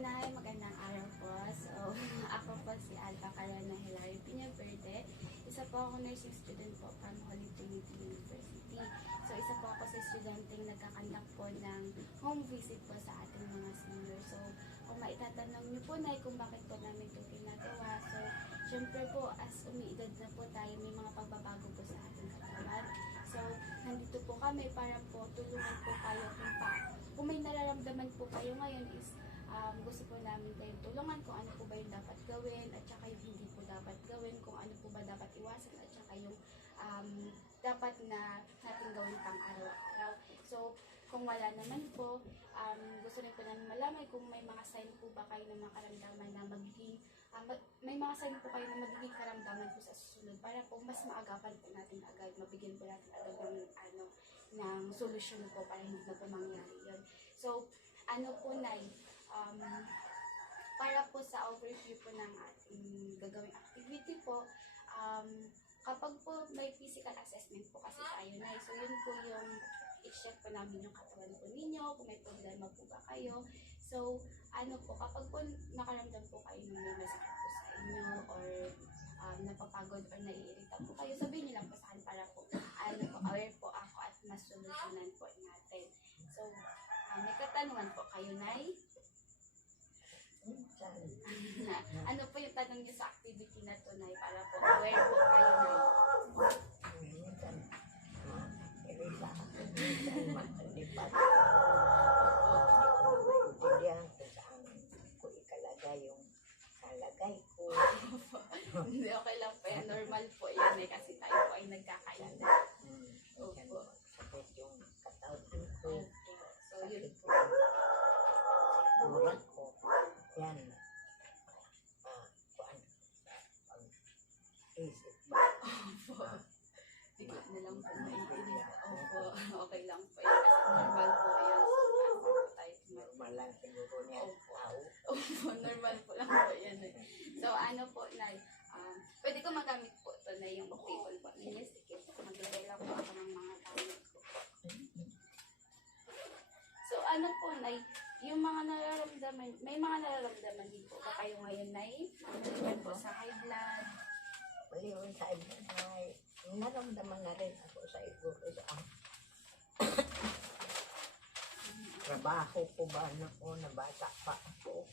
Nay, magandang araw po. So, ako po si Alba Carona Hilary Piña Verde. Isa po ako nursing student po from Holy Trinity University. So, isa po ako sa estudyanteng nagkakandak po ng home visit po sa ating mga senior. So, kung maitatanong niyo po, Nay, kung bakit po namin ito ginagawa. So, syempre po, as umiidad na po tayo, may mga pagbabago po sa ating katawan. So, nandito po kami para po tulungan po kayo kung may nararamdaman po kayo ngayon is gusto po namin kayong tulungan kung ano po ba yung dapat gawin at saka yung hindi po dapat gawin, kung ano po ba dapat iwasan at saka yung dapat na natin gawin pang araw-araw. So, kung wala naman po, gusto rin po namin malaman kung may mga sign po ba kayo ng mga karamdaman na magiging may mga sign po kayo na magiging karamdaman po sa susunod para po mas maagapan po natin agad, mabigyan po natin agad ng solusyon po para hindi na po mangyari yun. So, ano po, Nay, para po sa overview po ng ating gagawing activity po, kapag po may physical assessment po kasi tayo, Nay, so yun po yung i-check po namin yung katawan po ninyo, kung may problema po ba kayo. So, ano po, kapag po nakaramdam po kayo ng may masakit po sa inyo or napapagod or naiirita po kayo, sabihin niyo lang po sa akin para po, aware po ako at masolusyonan po natin. So, may katanungan po kayo, Nay? Ano po yung tanong niyo sa activity na to, Nay, para po aware po kayo, Nay? Hindi, okay lang po yan. Normal po yan eh, kasi tayo po ay nagkakaedad. Opo. So, yun po. Murag ko. Yan. Isip ba? Opo. Bigla na lang po naiintindihan. Opo. Okay lang po yan. Kasi normal po yan. So, tayo Normal lang siguro niya. Opo. Normal po lang po yan. So, ano po, Nay, pwede ko magamit po ito na yung table po. Yes, sige. Maglagay lang po ako ng mga gamit ko. So, ano po, Nay, yung mga nararamdaman, may mga nararamdaman din po ba kayo ngayon, Nay? Ano po sa high blood? Mali yung sa iba na naramdaman na rin ako sa iguro sa trabaho ko ba noon na bata pa ako.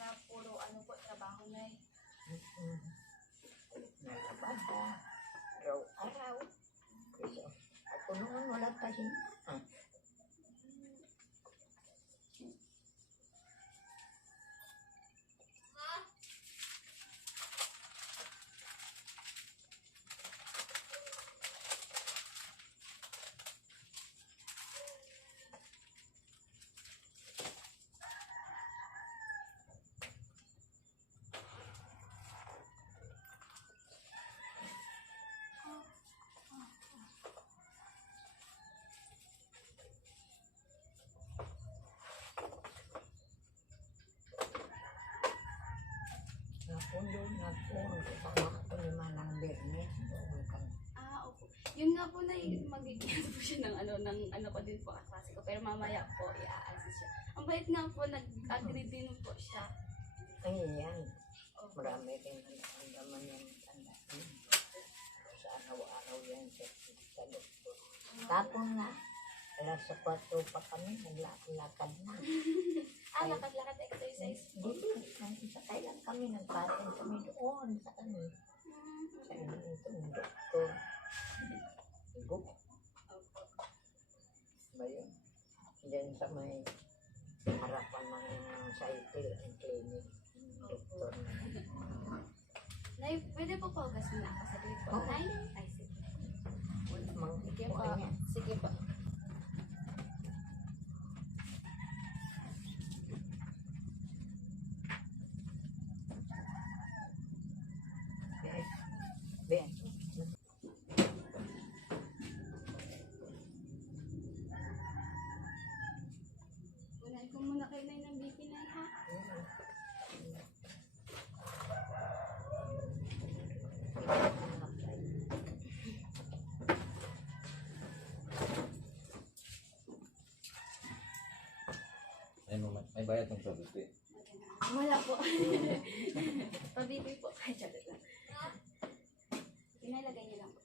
Na puro ano po, trabaho, Nay? Nalabaha araw-araw. Kasi ako noon wala pahinga. Napundo kasama ako ni Manang Bernie. Opo. Yun nga po, Nay, mag-i-class po siya ng ano ko din po, kaklase ko. Pero mamaya po, i-a-assist siya. Ang bait nga po, nag-agree din po siya. Ay, yan. Opo. Marami rin naman yung tanda. Sa araw-araw yan sa doktor. Tapon na. Alas sa 4 pa kami, naglakad na. Lakad-lakad exercise. Hindi, sakay lang kami, nagpatin kami doon sa ano. Sa itong doktor. Igok. Ba yun? Diyan sa may harapan ng cycle ang clinic. Doktor. Nay, pwede po paugas mo na ako sa po. Oo. Nay? Ay, sige. Sige po. Kuha niya. Sige po. Ben. Unahin ko muna kayo, Nay, ng BP, Nay, ha? May bayad ng probibi. Wala po. Pabibi po. Ay, charot lang. Pinalagay niyo lang po.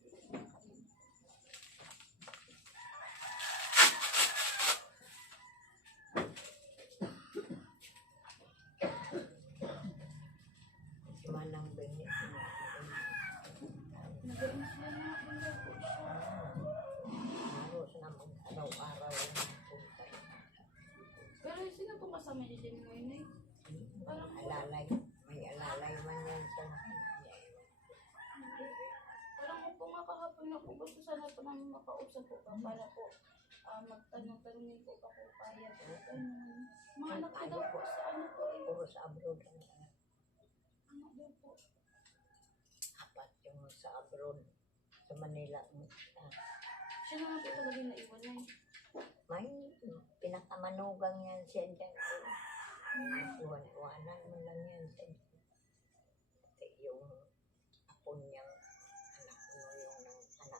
Si Manang Benny. Nagaling siya na. Wala po siya. Halos na mag-araw-araw na punta. Pero sino po kasama niyo din ngayon eh? Parang Alalay. May alalay man yan sa Parang po nga kahapon na po gusto sana po namin makausap po pa para po magtanong-tanongin po pa po kaya po. Mga anak ko daw po sa ano po eh. puro sa abroad ang anak. Anak daw po. Apat yung sa abroad. Sa Manila. Siya naman po talaga yung naiwan na eh. May pinakamanugang yan siya dyan. Iwan-iwanan mo lang yan siya dyan. Kasi yung apo niyang anak mo yung ng anak niya.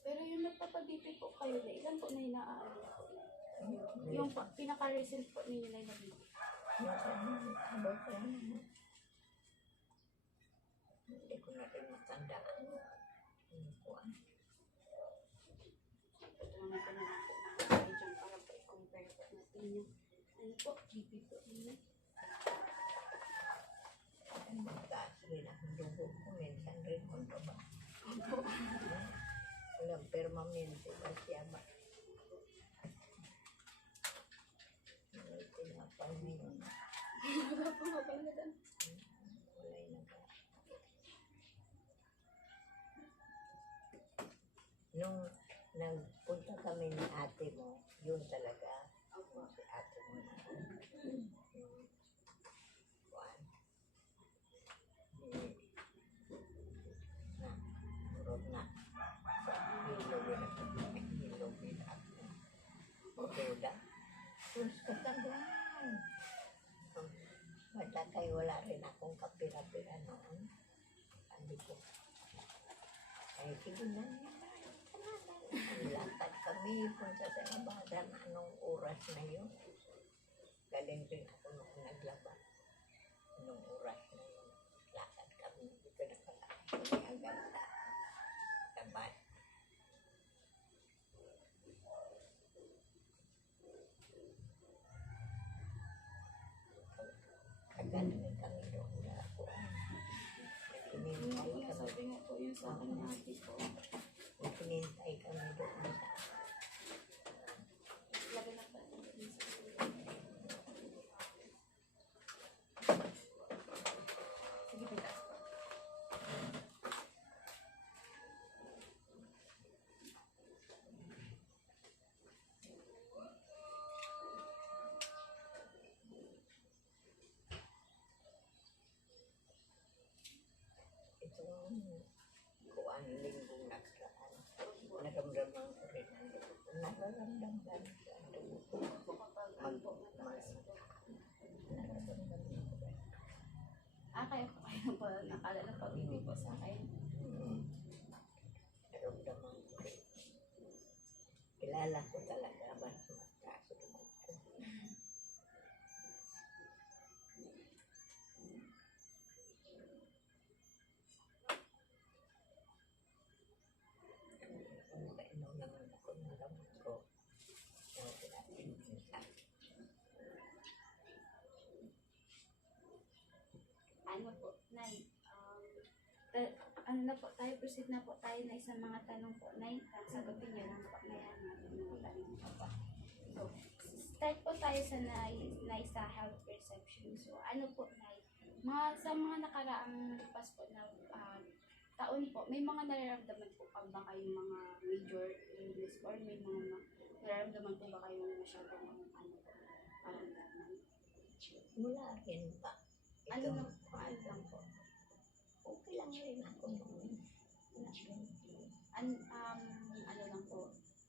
Pero yung nagpapabibi po kayo na ilan po na inaaano po? Yung pinaka-recent po ninyo na inabibi. Hindi ko na rin matandaan. Ito naman po na lang po nakakaya dyan para po i-compare po natin yung ano po, BP po ninyo. Taas rin ang dugo ko. Minsan rin mo ba? Walang permanente ba siya ba? May tinapal na yun. Wala po mapalagan. Wala'y naga. Nung nagpunta kami ni ate mo, yun talaga. Si ate mo na. Kuan. Na, murod na. Hilogin ako. Hilogin ako. Ododa. Terus katagan. Wala kayo, wala rin akong kapira-pira noon. Sabi ko, ay sige na yan. Lakad kami punta sa labadan. Anong oras na yun? Galing rin ako nung naglaba. Anong oras na yun? Lakad kami. Dito na pala. Kami ang ganda. Tabat. Kagaling kami doon na ako. Naghinintay kami. Sabi nga po yun sa akin ni ate po. Naghinintay kami doon sa Lagay na pa natin sa sige, pitaas po. itong kuan linggong nakaraan. Naramdaman ko rin ang dugo ko. Nararamdaman ko ang dugo ko. Po kapag ano po, mataas po. Nararamdaman ko rin. Kaya po kayo po nakalala pag-ibig po sa akin. Naramdaman ko rin. Kilala ko talaga mas mataas ang dugo ko. Nakainom naman ako ng gamot ko. Pero pinatin minsan. Ano po, Nay, ano na po tayo, proceed na po tayo na isang mga tanong po, Nay. Sagutin niyo lang po na yan natin mga tanong po. So, start po tayo sa Nay sa health perception. So, ano po, Nay? Sa mga nakaraang lipas po na taon po, may mga nararamdaman po pa ba kayong mga major illness or may mga nararamdaman po ba kayong masyadong ano po, paramdaman? Wala rin pa. Ano Ito, lang po, ano lang po? okay lang rin ako noon. Wala rin. Ano lang po,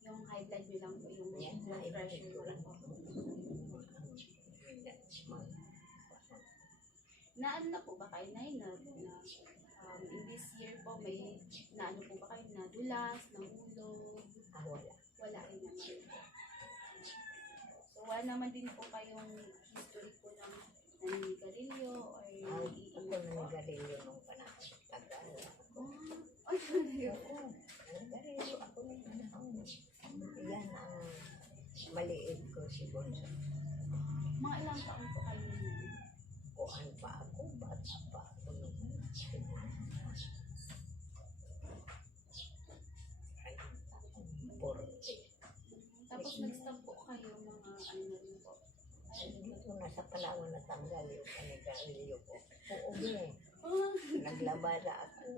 yung high blood nyo lang po, yung Yan, blood pressure nyo lang po. Na ano na po ba kayo na in this year po may na ano po ba kayo na dulas, nahulog? Wala. Wala rin naman. So wala naman din po kayong history po ng naninigarilyo or Ako iinom po? nanigarilyo nung panahon. Tagal. Ay, talaga po. Nanigarilyo ako nung panahon. Yan ang maliit ko si Bonso. Mga ilang taon po kayo na? Kuhan pa ako, bata pa ako nung ay, 40. Tapos nag-stop po kayo mga ano na rin po. Dito nasa Palawan natanggal yung panigarilyo ko. Oo, eh. Ah, Naglabada ako.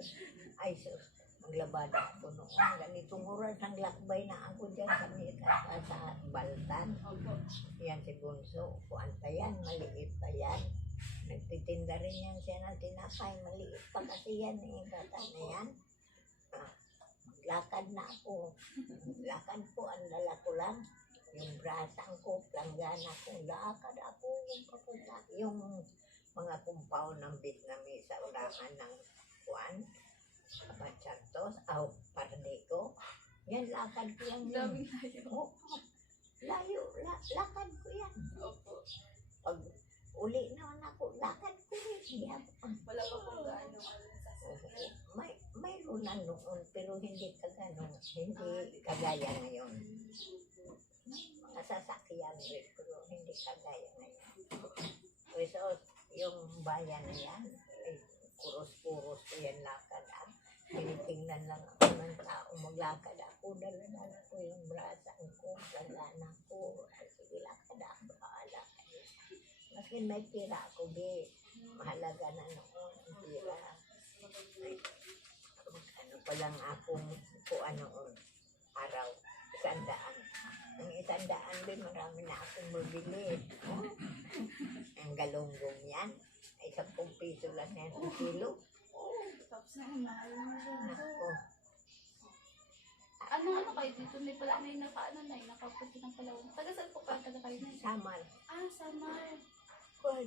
Ay, sus. Maglabada ako noon. Ganitong oras ang lakbay na ako dyan sa Mikasa sa Baltan. opo. Yan si Bunso. Kuan pa yan. Maliit pa yan. Nagtitinda rin yan siya ng tinapay. Maliit pa kasi yan eh. Bata na yan. Maglakad na ako. Lakad ko. Ang dala ko lang. Yung brasang ko. Planggana ko. Lakad ako. Papunta. Yung mga compound ng Vietnamese sa ulangan ng Kuan. Santos, Pardeco. Yan, lakad ko yan. Daming layo. Oo, layo, lakad ko yan. Opo. Pag uli naman ako, lakad ko rin. Yan. Wala pa pong gaano ano sa sasakyan. Mayroon na noon, pero hindi kagaya ngayon. Mga sasakyan rin, pero hindi kagaya ngayon. So, yung bayan na yan, ay kuros-kuros ko yan lakad. Tinitingnan lang ako ng tao, maglakad ako, dala-dala ko yung brasang ko, planggana ko, sige lakad ako, bahala kayo. Maski may pira ako, mahalaga na noon ang pira. Ano pa lang akong kuan noon, araw, 100. Ang 100 marami na akong mabili. Oh. Ang galunggong yan, ay 10 piso lang yan ang kilo. Tapos na, mahal na siya. Nako. Ano kayo dito? May pala na yung nakapunti ng Palawan. Taga saan po kayo? Taga kayo na? Samar. Samar. Kuan.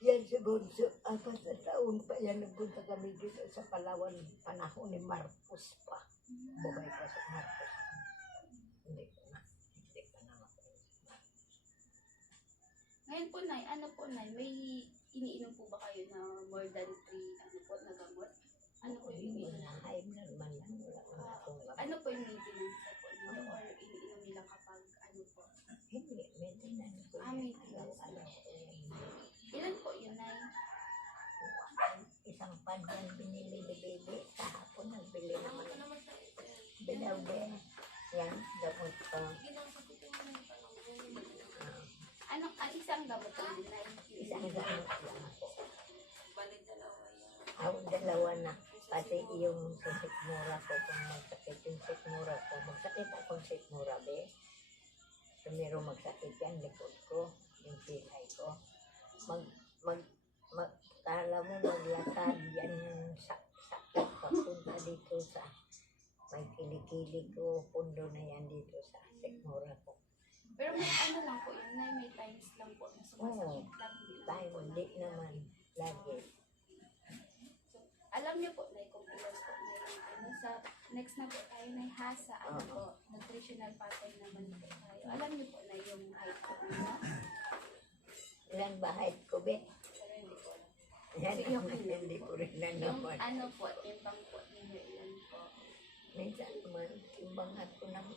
Yan si Bonso. 4 na taon pa yan. Nagpunta kami dito sa Palawan. Panahon ni Marcos pa. Buhay pa sa Marcos. Hindi ko na. Hindi pa na ako. Ngayon po, Nay, ano po, Nay, may iniinom po ba kayo na more than 3, ano po, na gamot? Ano po yung Hindi iniinom? na. Hayb na naman lang. Wala naman akong gamot. Ano po yung maintenance na po ninyo or iniinom nila kapag ano po? Hindi. Maintenance ko yan. Maintenance. Alaw ko yan. Ilan po yun, Nay? Isang pan yan binili ni Bebe. Kahapon nagbili naman. Binabe. Yan. Damot ko. Ang isang gamot po yun, Nay? Isang gamot lang ako. Dalawa na. Pati yung sa sikmura ko, kung magsakit yung sikmura ko, magsakit akong sikmura, be. Tumiro magsakit yan, likod ko, yung pilay ko. Kala mo maglakad yan sakit papunta dito sa may kilikili ko, pundo na yan dito sa sikmura ko. Pero may ano lang po yun, Nay, may times lang po na sumasakit lang. Tayo, hindi naman lagi. So, alam niyo po, Nay, kung ilan po, Nay, ano, sa next na po tayo, Nay, hasa, ano po, nutritional pattern naman po tayo. Alam niyo po, Nay, yung height po niyo? Ilan ba height ko, be? Pero hindi po alam. Yan, Sige, okay lang hindi po. ko rin na Yung naman. ano po, timbang po ninyo, ilan po? Minsan naman, timbang ako ng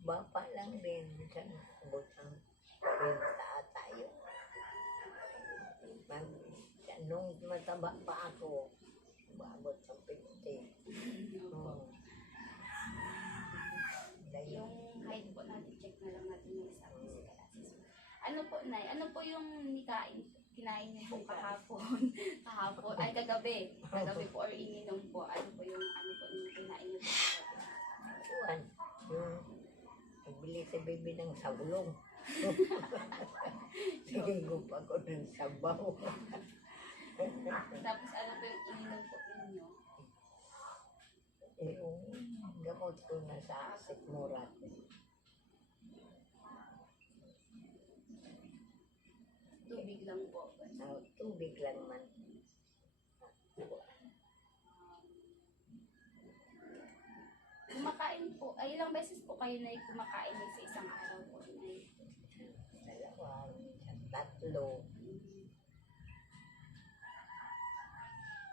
bapa lang din. Minsan, abot ang 40 tayo. Nung mataba pa ako, Ano po, Nay? Ano po yung kinain niyo po kahapon? Kahapon? Ay, kagabi. Kagabi po or ininom po. Ano po yung kinain niyo po kagabi? Tuwan, yung nagbili si baby ng sabulong. Tingin pa ko ng sabaw. Tapos ano po yung ininom po ninyo? Yung gamot ko na sa sikmurat. Tubig lang po. Tubig lang man. Kumakain po, ay ilang beses po kayo na kumakain sa isang araw po? Nay? Dalawa, minsan tatlo.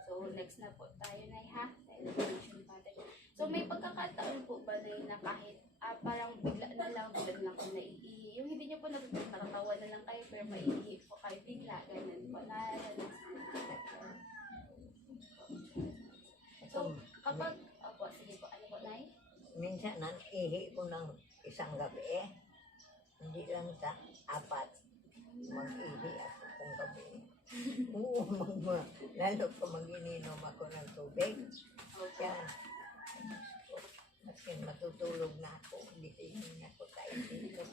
So, next na po tayo, Nay, ha? Sa elimination pattern. So, may pagkakataon po ba, Nay, na kahit parang bigla na lang po naiihi? Yung hindi niyo po nakatawa na lang kayo, pero maiihi po kayo bigla, ganun po. So, kapag, opo, sige po, ano po, Nay? Minsan ihi ko ng isang gabi. Hindi lang sa apat. Mag-ihi ako kung gabi. Oo, lalo pa mag-ininom ako ng tubig. Yan. Kasi matutulog na ako. Hindi ako tayo dito.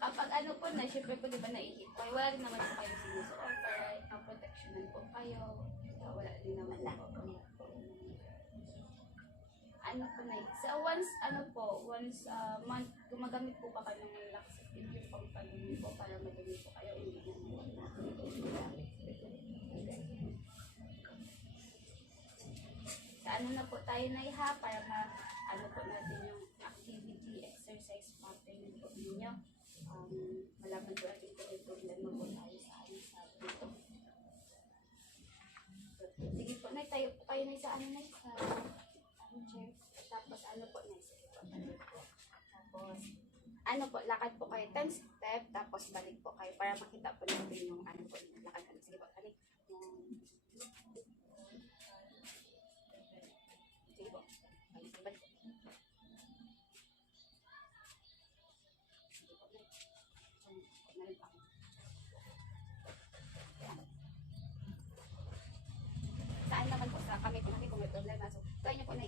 Kapag ano po na, syempre po di ba naiihi po kayo, wala rin naman po kayo sinusuot para proteksyonan po kayo. Wala din naman po. Ano po na, so once month, gumagamit po ba kayo ng laxative yung pangpalumi po para madumi po kayo, hindi naman. Sa ano na po tayo na iha para ano po natin yung activity, exercise pattern po ninyo. Malaman po natin kung may problema po tayo sa dito. Sige po, Nay, tayo po kayo na sa chair. Tapos ano po, next po, tapos ano po, lakad po kayo 10 step, tapos balik po kayo para makita po natin yung ano po, lakad po. Sige po, balik. Sige po, balik. Sige po, balik ako. Saan naman po, sa kami po may problema. So, kaya niyo po na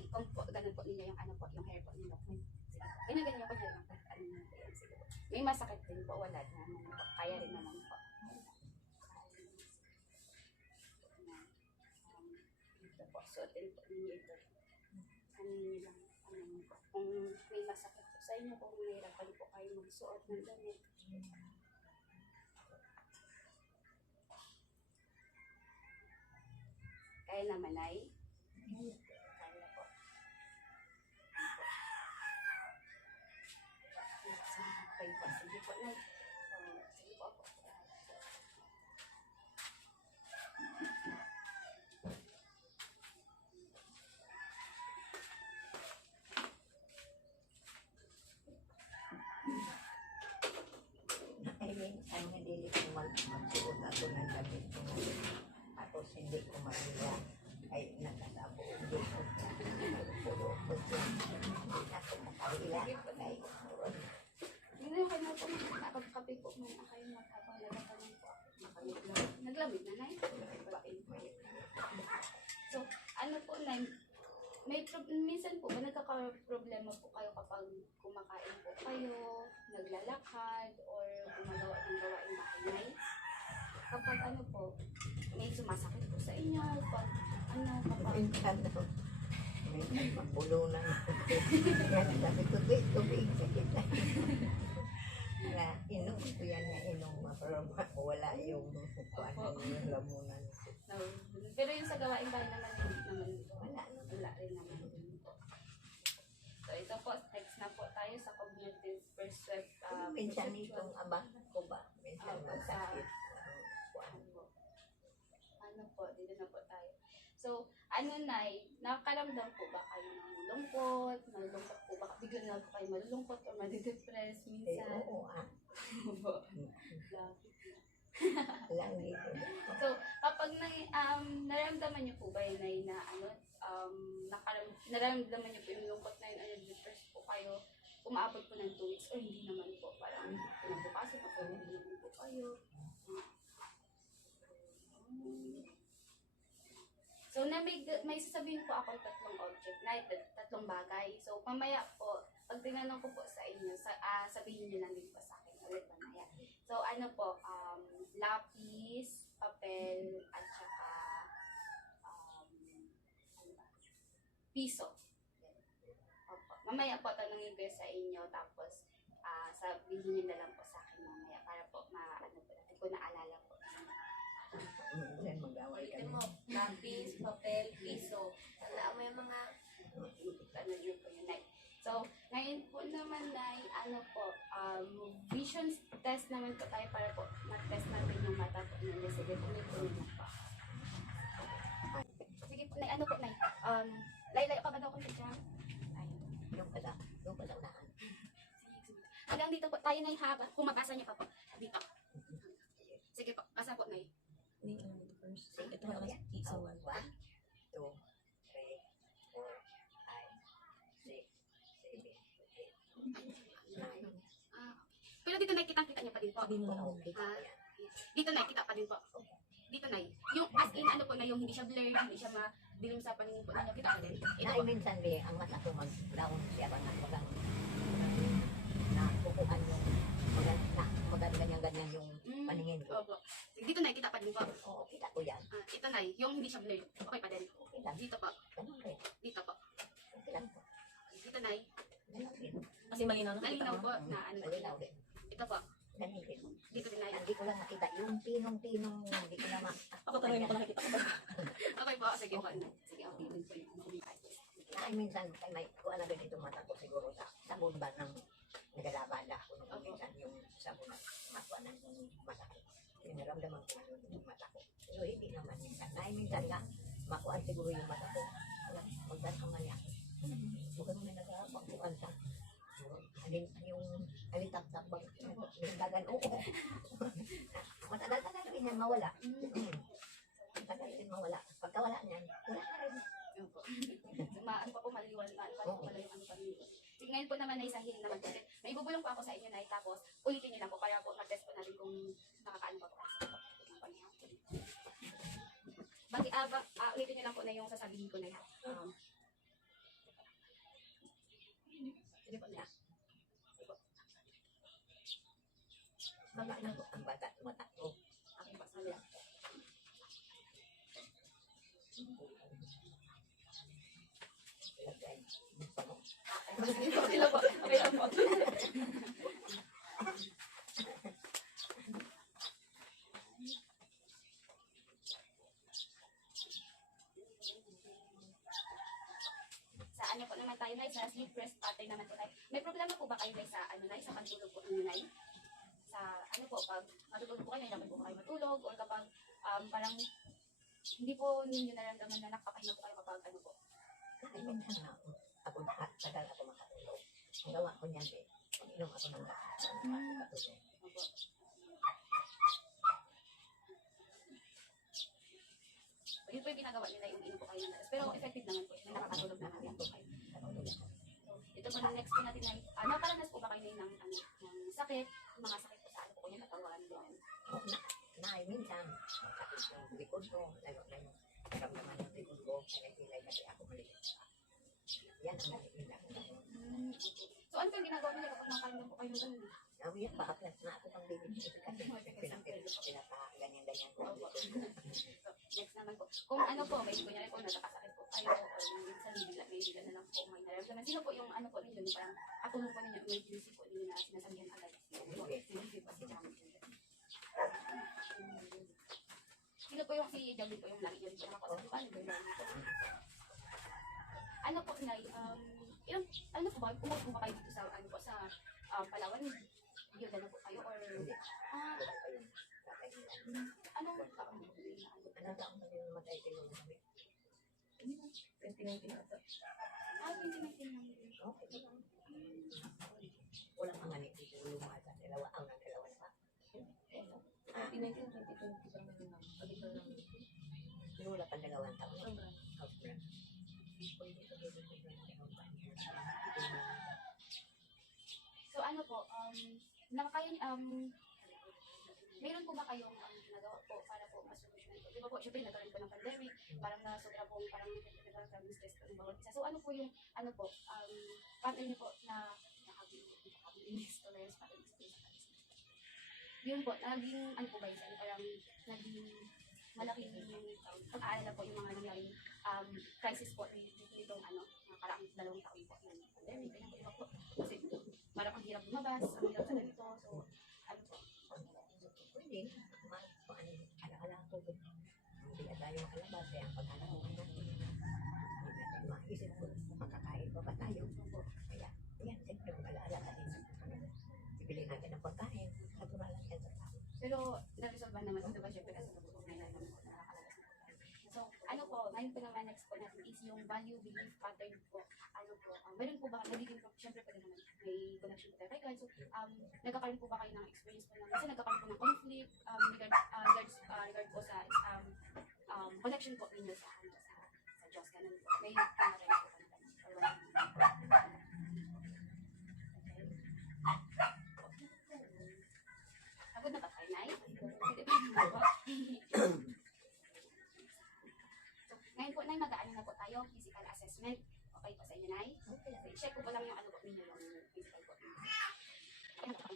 ganun po ninyo yung ano po, yung hair po ninyo. Sige, ganyan po niyo lang. Sige po. May masakit din po, wala naman po. Kaya rin naman po. Ito po, suotin po ninyo ito. Ano niyo lang, kung may masakit po sa inyo, kung mahirapan po kayo magsuot ng damit. Kaya naman ay kaya po. Okay po. Sige po, Nay. Sige po ako. I mean, ang hindi ko magsuot ako ng damit ko. Tapos hindi ko magila. Ay, nakasabo. Hindi ko puro ko siya. Hindi ako makawila. Ay, Hindi na kayo po. Nakapkape po muna kayo maghabang nagkakaroon po ako. Naglamig na, Nay. So, ano po, Nay, minsan po ba nagkakaroblema po kayo kapag kumakain po kayo, naglalakad, or gumagawa ng gawain bahay, Nay? Kapag ano po, may sumasakit po sa inyo, kapag minsan daw. Minsan mabulunan. Yan, sabi tubig, sakit na. Na, inom ko yan na inom. Wala yung lamunan. no, pero yung sa gawain bahay naman, hindi naman, wala rin naman. So, ito po, next na po tayo sa cognitive Minsan itong abang ko ba? Minsan masakit. Ano po, dito na po tayo. So, Nay, nakakaramdam po ba kayo ng lungkot? Nalulungkot po ba? Bigla na po kayo malulungkot o madidepress minsan? Oo, lang dito. So, kapag naramdaman niyo po ba yun, Nay, na nararamdaman niyo po yung lungkot na yun, depressed po kayo, umaabot po ng 2 weeks o hindi naman po. Parang pinabukasan, papawin naman po kayo. So, may sasabihin po ako tatlong object, tatlong bagay. So, pamaya po, pag tinanong ko po sa inyo, sabihin niyo lang din po sa akin ulit mamaya. So, ano po, lapis, papel, at saka, ano ba? Piso. Opo. Mamaya po, tanongin ko sa inyo, tapos, sabihin niyo na lang po sa akin mamaya, para po, ano po, natin ko naalala po. Then mag-away ka Ulitin na. mo, lapis, papel, piso. Tandaan mo yung mga Ano yun po yun, Nay. So, ngayon po naman, Nay, ano po, vision test naman po tayo para po mag-test natin yung mata po ninyo. Sige po, Nay, po ninyo po. Sige po, Nay, ano po, Nay? Layo-layo ka ba daw ko dyan? Ayun. Yung pala unahan. Hanggang dito po, tayo, Nay, ha? Kung mabasa niyo pa po, dito. Sige po, basa po, Nay. Hindi, ano dito first. Sige, Ito na yan. isa Oh, 1, 2, 3, 4, 5, 6, 7, 8, 9. Pero dito, Nay, kitang-kita niyo pa din po. Sabi mo lang. Oo, kita ko yan. Dito, Nay, kita pa din po. Dito, Nay. Yung as in, ano po, na yung hindi siya blurred, hindi siya madilim sa paningin po ninyo. Kita pa din. Ito Na po. minsan be, ang mata ko mag-down siya ba na walang na kukuhan yung ganyan yung paningin ko. Opo. Dito, Nay, kita pa din po. Oo, kita ko yan. Ito, Nay, yung hindi siya blurred. Okay pa din. Okay lang. Dito po. Ganun rin. Dito po. Okay lang po. Dito, Nay. Ganun rin. Kasi malinaw na Malinaw kita po mo. na ano po. Malinaw din. Ito po. Ganun rin. Dito din, Nay. Hindi ko lang makita yung tinong-tinong, hindi ko na Ako talaga ko nakikita ko. Okay po. Sige po. Sige, okay. Dun po yung Na minsan ay may kuha na din itong mata ko siguro sa sabon ba ng nagalabada ako nung minsan yung sabon na makuha na yung mata ko. Pinaramdaman ko ano yung mata ko. Pero hindi naman minsan. Na minsan nga makuha siguro yung mata ko. Wala, magdasang nga yan. Huwag mo na nagpagpuan sa yung alitap-tap bang dagan oo. Matagal-tagal rin yan mawala. Matagal rin mawala. Pagka wala niyan, wala na rin. Opo. Ano pa po maliwan, ano pa po pala yung ano pa nito. Sige, ngayon po naman, Nay, sa healing naman. Kasi may ibubulong po ako sa inyo, Nay, tapos ulitin niyo lang po para po mag-test po natin kung nakakaano pa po. Ulitin niyo lang po na yung sasabihin ko, Nay. Sige po, Nay. Ang bata tumatakbo. Aking po, sabi lang. Okay lang po. Okay lang po. Sa ano po naman tayo, Nay, sa sleep rest pattern naman po tayo. May problema po ba kayo, Nay, sa ano, Nay, sa pagtulog po ninyo, Nay? Sa ano po, pag matutulog po kayo, dapat po kayo matulog, or kapag parang hindi po ninyo naramdaman na nakakapahinga po kayo kapag ano po. Ay, minsan nga ako tagal ako makatulog. Ang gawa ko niyan eh. Inom ako ng gatas. Makatulog. Opo. Yun po yung ginagawa nila, yung inom po kayo ng gatas. Pero effective naman po, na nakakatulog naman yan po kayo. So, ito po yung next po natin ay, nakaranas po ba kayo ng sakit? Mga sakit po sa ano po yung katawan doon. Ay, minsan, sakit yung likod ko. Lalo na yung naramdaman yung likod ko. Pinagpilay kasi ako maliit. Yan ang maliit ako. So, ano po yung ginagawa nila kapag nakakaroon po kayo ng ganun? Sabi yan, baka plus na ako pang bibig kasi ganyan-ganyan ko. So, next naman po. Kung ano po, may kunyari po, nagkakasakit po kayo, or minsan may bigla na lang po, may nararamdaman. Sino po yung ano po ninyo, yung parang katulong po ninyo, emergency po ninyo na sinasabihan agad? Hindi po si Jamie. Sino po yung si Jamie po yung lagi niya rin po nakakasakit? Ano po yung lagi po? Ano po, Nay, ano po ba, pumunta po ba kayo dito sa, ano po, sa Palawan? Bigyan na po kayo, or, anong taon po yun na ano? Ano taong na yung matay kayo namin? 2019 ata. 2019 lang yun. Okay lang. Walang mga nito lumata. Dalawa ang dalawa pa. 2019, 2020 kami na lang. Pag ito lang. Wala pa dalawang taon. Sobra. Sobra. ano po, nakakaya, meron po ba kayong ginagawa po para po masolusyonan po? Di ba po, syempre nagkaroon po ng pandemic, parang na sobra po, parang nagkaroon stress po ng bawat isa. So ano po yung, ano po, pattern niyo po na nakabilis tolerance pattern space. Yun po, naging, ano po ba yun, parang naging malaking pag-aalala po yung mga nangyaring crisis po nitong nakaraang 2 taon po ng pandemic, ganyan po, iba po. Kasi parang ang hirap lumabas, ang hirap sa ganito, so ano po. Pwede na, alaala ko. Hindi na tayo makalabas, kaya ang pagkakaroon natin. Hindi natin maisip kung makakain pa ba tayo. Kaya, yan, siyempre mag-alaala natin. Bibili natin ang pagkain, natural lang yan sa tao. Pero na-resolve ba naman ito ba syempre kasi kapag may naman po nakakalabas na po. So ano po, ngayon po naman next po natin is yung value belief pattern po. Ano po, meron po ba, nagiging po, syempre pwede naman may connection po tayo kay God. So nagkakaroon po ba kayo ng experience po ng, kasi nagkakaroon po ng conflict regard po sa connection po ninyo sa Diyos, ganun po. May pangaral po ba na ganun? Or wala? Pagod na ba tayo, Nay? Pwede pa yung po. So, ngayon po, Nay, mag-aano na po tayo, physical assessment. Okay po sa inyo, Nay? Okay lang. Check ko po lang yung ano po ninyo, yung physical po. Ayan po.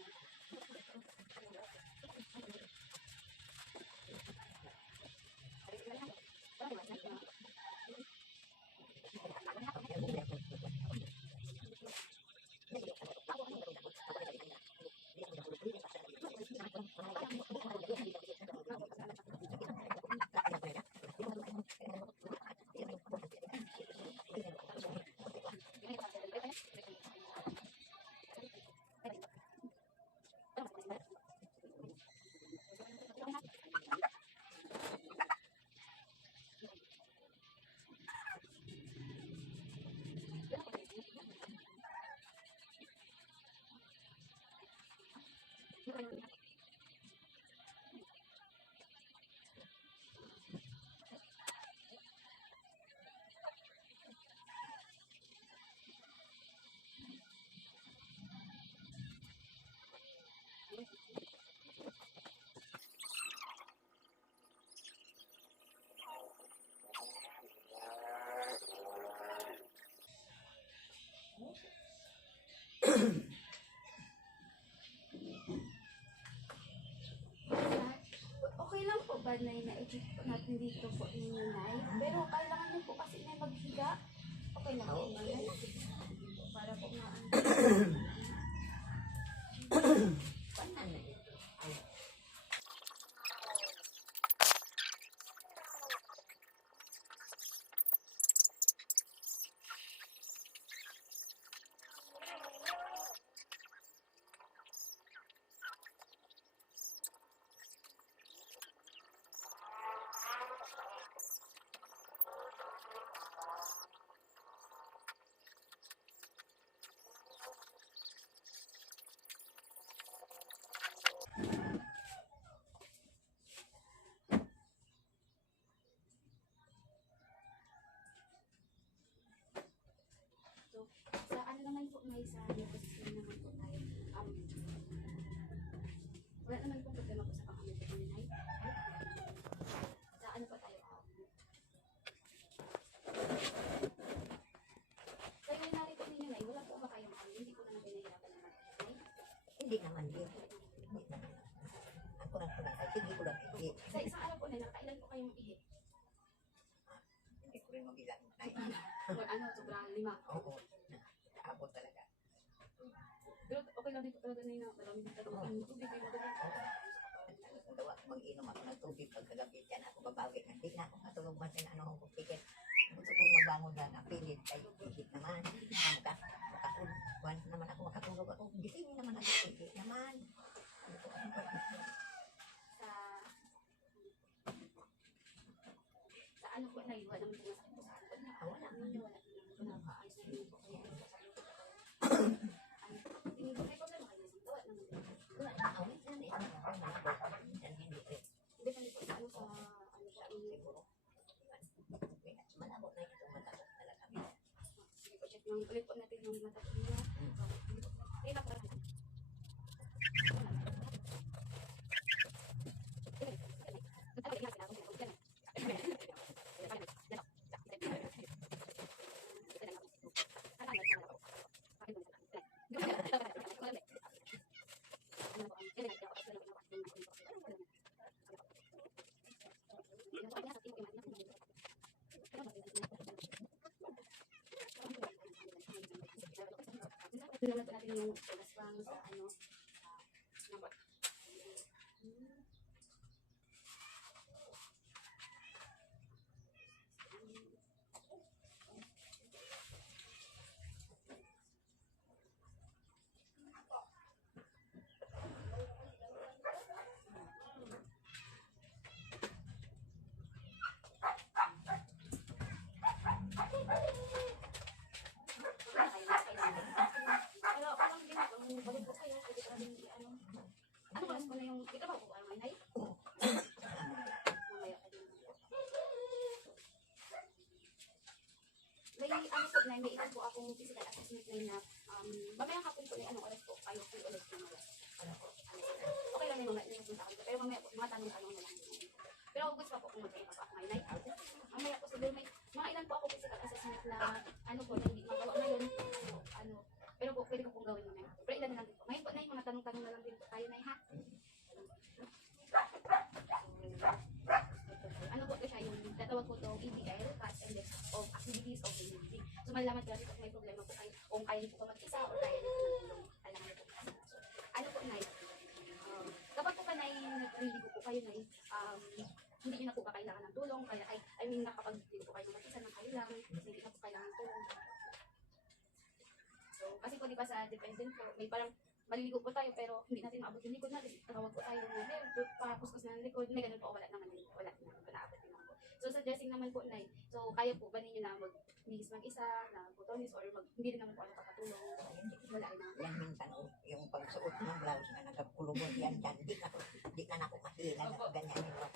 Okay lang po ba na na-check po natin dito po ninyo, Nay? Pero kailangan niyo po kasi na maghiga. Okay lang po ba, Nay? Para po maano. Paano na ito? So, sa ano naman po, Nay, sa position naman po tayo. Wala naman po problema po sa pang-amit po ni Nay. Sa ano po tayo? Sa yung narito ninyo, Nay, wala po ba kayong hindi po naman kayo nahihirapan naman, Nay? Hindi naman din. Hindi naman. Ako lang pala. Sige ko lang. Hindi. Sa isang araw po, Nay, nakailan po kayong ihi? Hindi ko rin mabilang. Ay, Or ano, sobrang 5? oo. Naabot talaga. Pero okay lang dito talaga, Nay, na maraming dito ng tubig kayo magaling. Nagawa ko mag-inom ako ng tubig pagkagabi. Yan ako babawi. Hindi na ako matulog man din ano ko ticket. Gusto kong mabangon na napilit kay ticket naman. Once naman ako makatulog ako. Gising naman ako ticket naman. Sa ano po, Nay, wala naman po masakit po sa ano. Wala naman. Wala naman po. Ayos na yun po. Kaya ano, tingin ko, may problema kayo sa wala naman. Wala na. Awit na rin. Hindi rin. Depende po sa ano sa ano sa inyo. Siguro. Malabo na ito. Matakot talaga. Sige po, check lang ulit po natin yung mata niya. Hindi po. Kaya na po. naman po natin yung aswang sa ano, nabot. Pero parang hindi na, kung balik po kayo, pwede pa rin ano. Ano oras po na yung, ito ba po kayo may night? Mamaya kayo. May ano po na, may ilan po akong physical assessment na mamaya hapon po na anong oras po kayo po ulit yung mga ano po. Okay lang na yung mga punta ko. Pero mamaya po, mga tanong-tanong na lang. Pero gusto pa po kung magkain pa po ako may night out. Mamaya po siguro may mga ilan po ako physical assessment na ano po na hindi magawa ngayon. Ano, pero po pwede ko pong gawin mamaya. Pero ilan na lang din po. Ngayon po na yung mga tanong-tanong na lang din po tayo na ha. Ano po ito siya yung tatawag ko itong EDL, Class Index of Activities of the Living. So malaman ko natin kung may problema po kayo, kung kaya niyo po ka mag-isa o kaya niyo po magtulong. Kailangan niyo po kasi. So, ano po na kapag po ka na naliligo po kayo na hindi niyo na po ba kailangan ng tulong, kaya I mean nakapag-ligo po kayo ng mag-isa ng kailangan, hindi na po kailangan ng tulong. So, kasi po di ba sa dependent po, may parang maliligo po tayo pero hindi natin maabot yung likod natin. Tawag po tayo na, pakuskus na ng likod, may ganun po, wala naman din, wala naman po naabot din naman po. So, sa dressing naman po, Nay, so kaya po ba ninyo na mag-bihis mag-isa, na butonis, or hindi rin naman po ano papatulong? Wala rin naman. Yan minsan yung pagsuot ng blouse na nagkulubot yan dyan, di na ako mahila na ganyan yung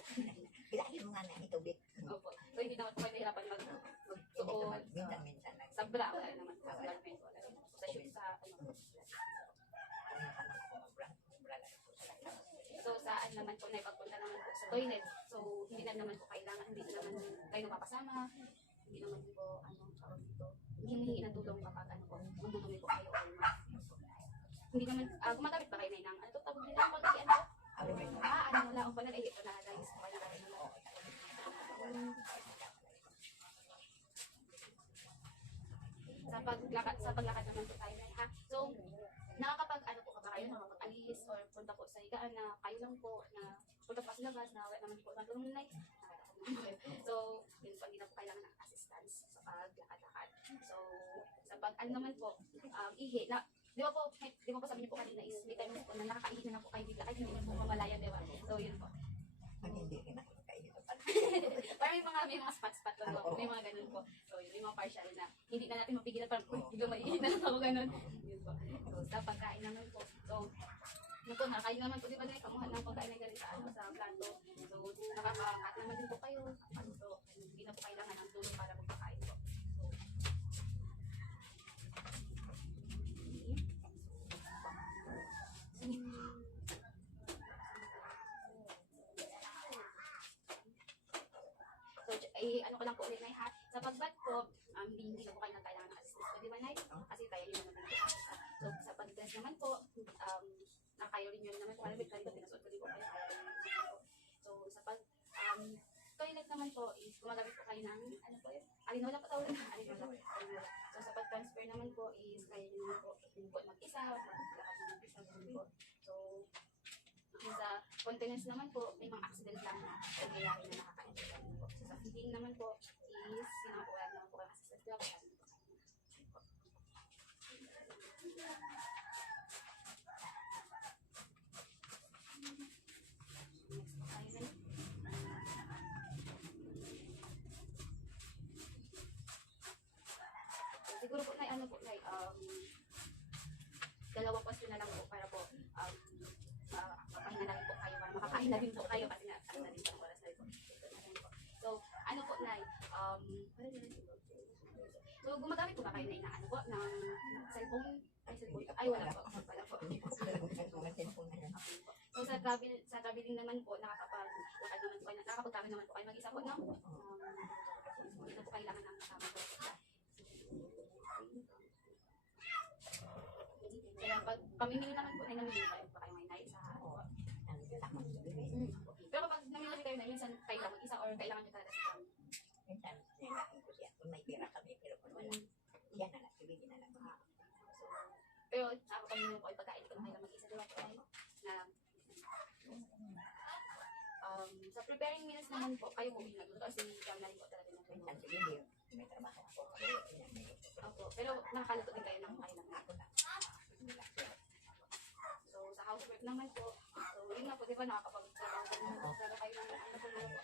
pilahin mo nga na itubig. Opo. So, hindi naman po kayo nahirapan mag-suot. Minsan Sa bra, wala naman po. Sa garment, wala naman po. Sa shoes, sa ano. So, saan naman po na ipagpunta naman po sa toilet. So, hindi na naman po kailangan, hindi naman kayo napapasama. Hindi naman po, ano, tawag dito. Hindi humihingi ng tulong kapag, ano po, magdudumi po kayo or hindi naman, gumagamit ba kayo na ng, ano to, tawag nila, pag ano? Ano wala, ang pala, ito na, guys, pala, sa paglakad naman po tayo na, ha? So, nakakapag, ano po ka ba kayo, nakakapag-alis or punta po sa higaan na kayo lang po, na punta po sa labas, na wala naman po matulong na. So, yun po, hindi na po kailangan ng assistance sa paglakad-lakad. So, sa pag, ano naman po, ihi, na, di ba po sabi niyo po kanina is, may time po na nakakaihi na po kayo bigla, kahit hindi na po mamalaya, di ba? So, yun po. Hindi rin ako kayo pa. Parang may mga spot-spot lang po, may mga ganun po. So, yun, may mga partial na hindi na natin mapigilan, parang, biglang maiihi na lang ako ganun. Yun po. So, sa pagkain naman po. So, yun po, nakakain naman po, di ba na kamuhan ng pagkain na galing sa ano, sa plato. So, nakaka-cut naman din po kayo. So, hindi na po kailangan ng tulong para magpakain po. So, ano ko lang po ulit, Nay, ha? Sa pagbat po, hindi na po kayo kailangan ng assistance po, di ba, Nay? Kasi kaya yun naman din po. So, sa pag-dress naman po, nakayo rin yun naman po. Alam mo, kanito, pinasuot ko din po kayo. Kaya rin naman po. So, sa toilet naman po, is gumagamit po kayo ng, ano po yun? Alinola po tawag na. Alinola. So, sa pag-transfer naman po, is kaya nyo naman po, mag-isa, maglakad naman mag-isa po. So, sa continence naman po, may mga accident lang na nangyayari na nakaka-interact po. So, sa feeding naman po, is sinakuha naman po ang assistant job. Siguro po, Nay, ano po, Nay, dalawang question na lang po para po, makapahinga na rin po kayo, para makakain na rin po kayo kasi na rin po ang oras na rin po. So, ano po, Nay, so, gumagamit po ba kayo, Nay, ng ano po, ng cellphone? Ay, wala po. Wala po. So, sa traveling naman po, nakakapag-lakad naman po kayo, nakakapagkakit naman po kayo mag-isa po, no? Hindi na po kailangan ng kasama po. Kaya pag pamimili naman po, ay namimili kayo pa kayo may night sa Pero kapag namimili kayo na, minsan kailangan mag-isa or kailangan nyo talaga si Tom. Minsan, nilaki ko siya. Kung may pera kami, pero kung wala, yan na lang, ibigin na lang. Pero naman po kayo po pinag kasi kami na rin po talaga Minsan natulog. sige, di. May trabaho ako. Opo, pero nakakaluto din kayo ng kain ng Ako na. So, sa housework naman po, so, yun nga po, di ba, nakakapag-trabaho din naman talaga kayo ng ano po mga po.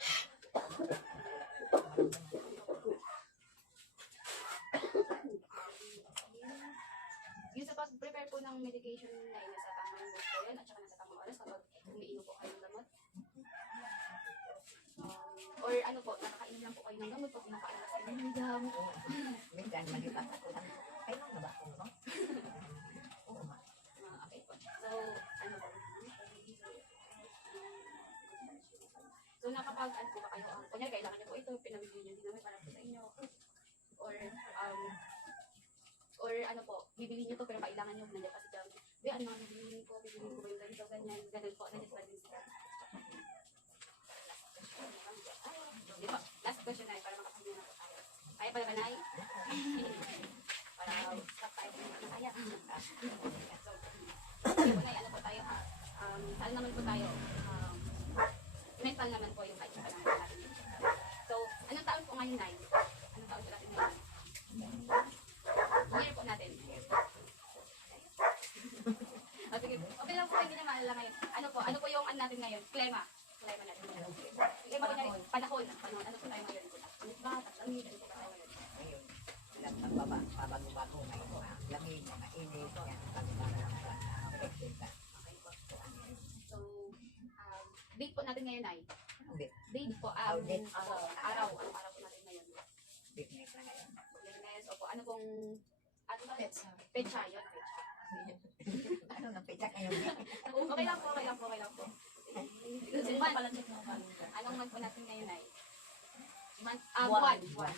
Yung sa pag-prepare po ng medication na yun, nasa tamang dose po yun, at saka nasa tamang oras kapag umiinom po kayo ng gamot. Or ano po, nakakainom lang po kayo ng gamot pag nakaalas sa inyo ng gamot. Minsan malipas ako lang. Kailan na ba ako, no? Oo, ma. Okay po. So, ano ba? So, nakapag, ano po ba kayo, kunyari, kailangan niyo po ito, pinabibili niyo din naman para po sa inyo. Or ano po, bibili niyo to pero kailangan niyo, nandiyan kasi dyan, be, ano nga bibili ko ba yung ganito, ganyan, ganun po, nandiyan pa din sila. Di ba? Last question na para makapagin na po tayo. Kaya pala ba, Nay? Para stop tayo kung hindi kaya. So, sige po, Nay, ano po tayo ha? Saan naman po tayo? Mental naman po yung kahit pa naman natin. So, anong taon po ngayon, Nay? Anong taon po natin ngayon? Year po natin. O sige, okay lang po kayo, hindi niya maalala ngayon. Ano po yung ano natin ngayon? Klema. Klema natin ngayon. Klema ko niya, panahon. Ano po tayo ngayon? Ano ba? Ano po tayo ngayon? Ngayon, ilang pabago-bago ngayon. Lamig, mainit, yan. Electric ka. Okay po. So, date po natin ngayon ay? Ang bit. Date po, Date. araw. Anong araw po natin ngayon? Business na ngayon. Yes, opo. Ano pong, ano ba? Petsa. Pecha, yun, pecha. Ano nang pizza ngayon? Okay lang po, okay lang po, okay lang po. Kasi Month. pala check ng calendar. Anong month po natin ngayon ay? Month, Buwan. buwan.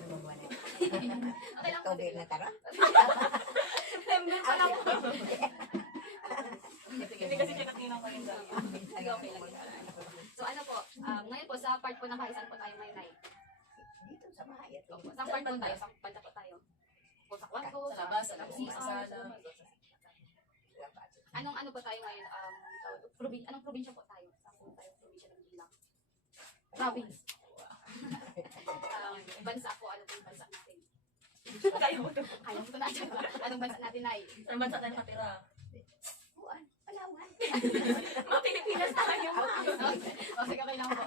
Ano ba na? Okay lang po. Tubig na tara? September pa lang po. Hindi kasi check ng calendar. Sige, okay lang. So ano po, ngayon po sa part po ng bahay, saan po tayo ngayon ay? Dito sa bahay. Ito. Opo, saan part po tayo? Saan banda po tayo? Po sa kwarto, Sa labas, sa CR, sala. Anong ano po tayo ngayon? Anong probinsya po tayo? Saan po tayo probinsya ng bilang? Province. Bansa po, ano po yung bansa natin? Kaya mo ito. Kaya mo ito natin. Anong bansa natin ay? Saan bansa tayo nakatira? Buwan. Palawan. Mga Pilipinas tayo. Okay, okay lang po.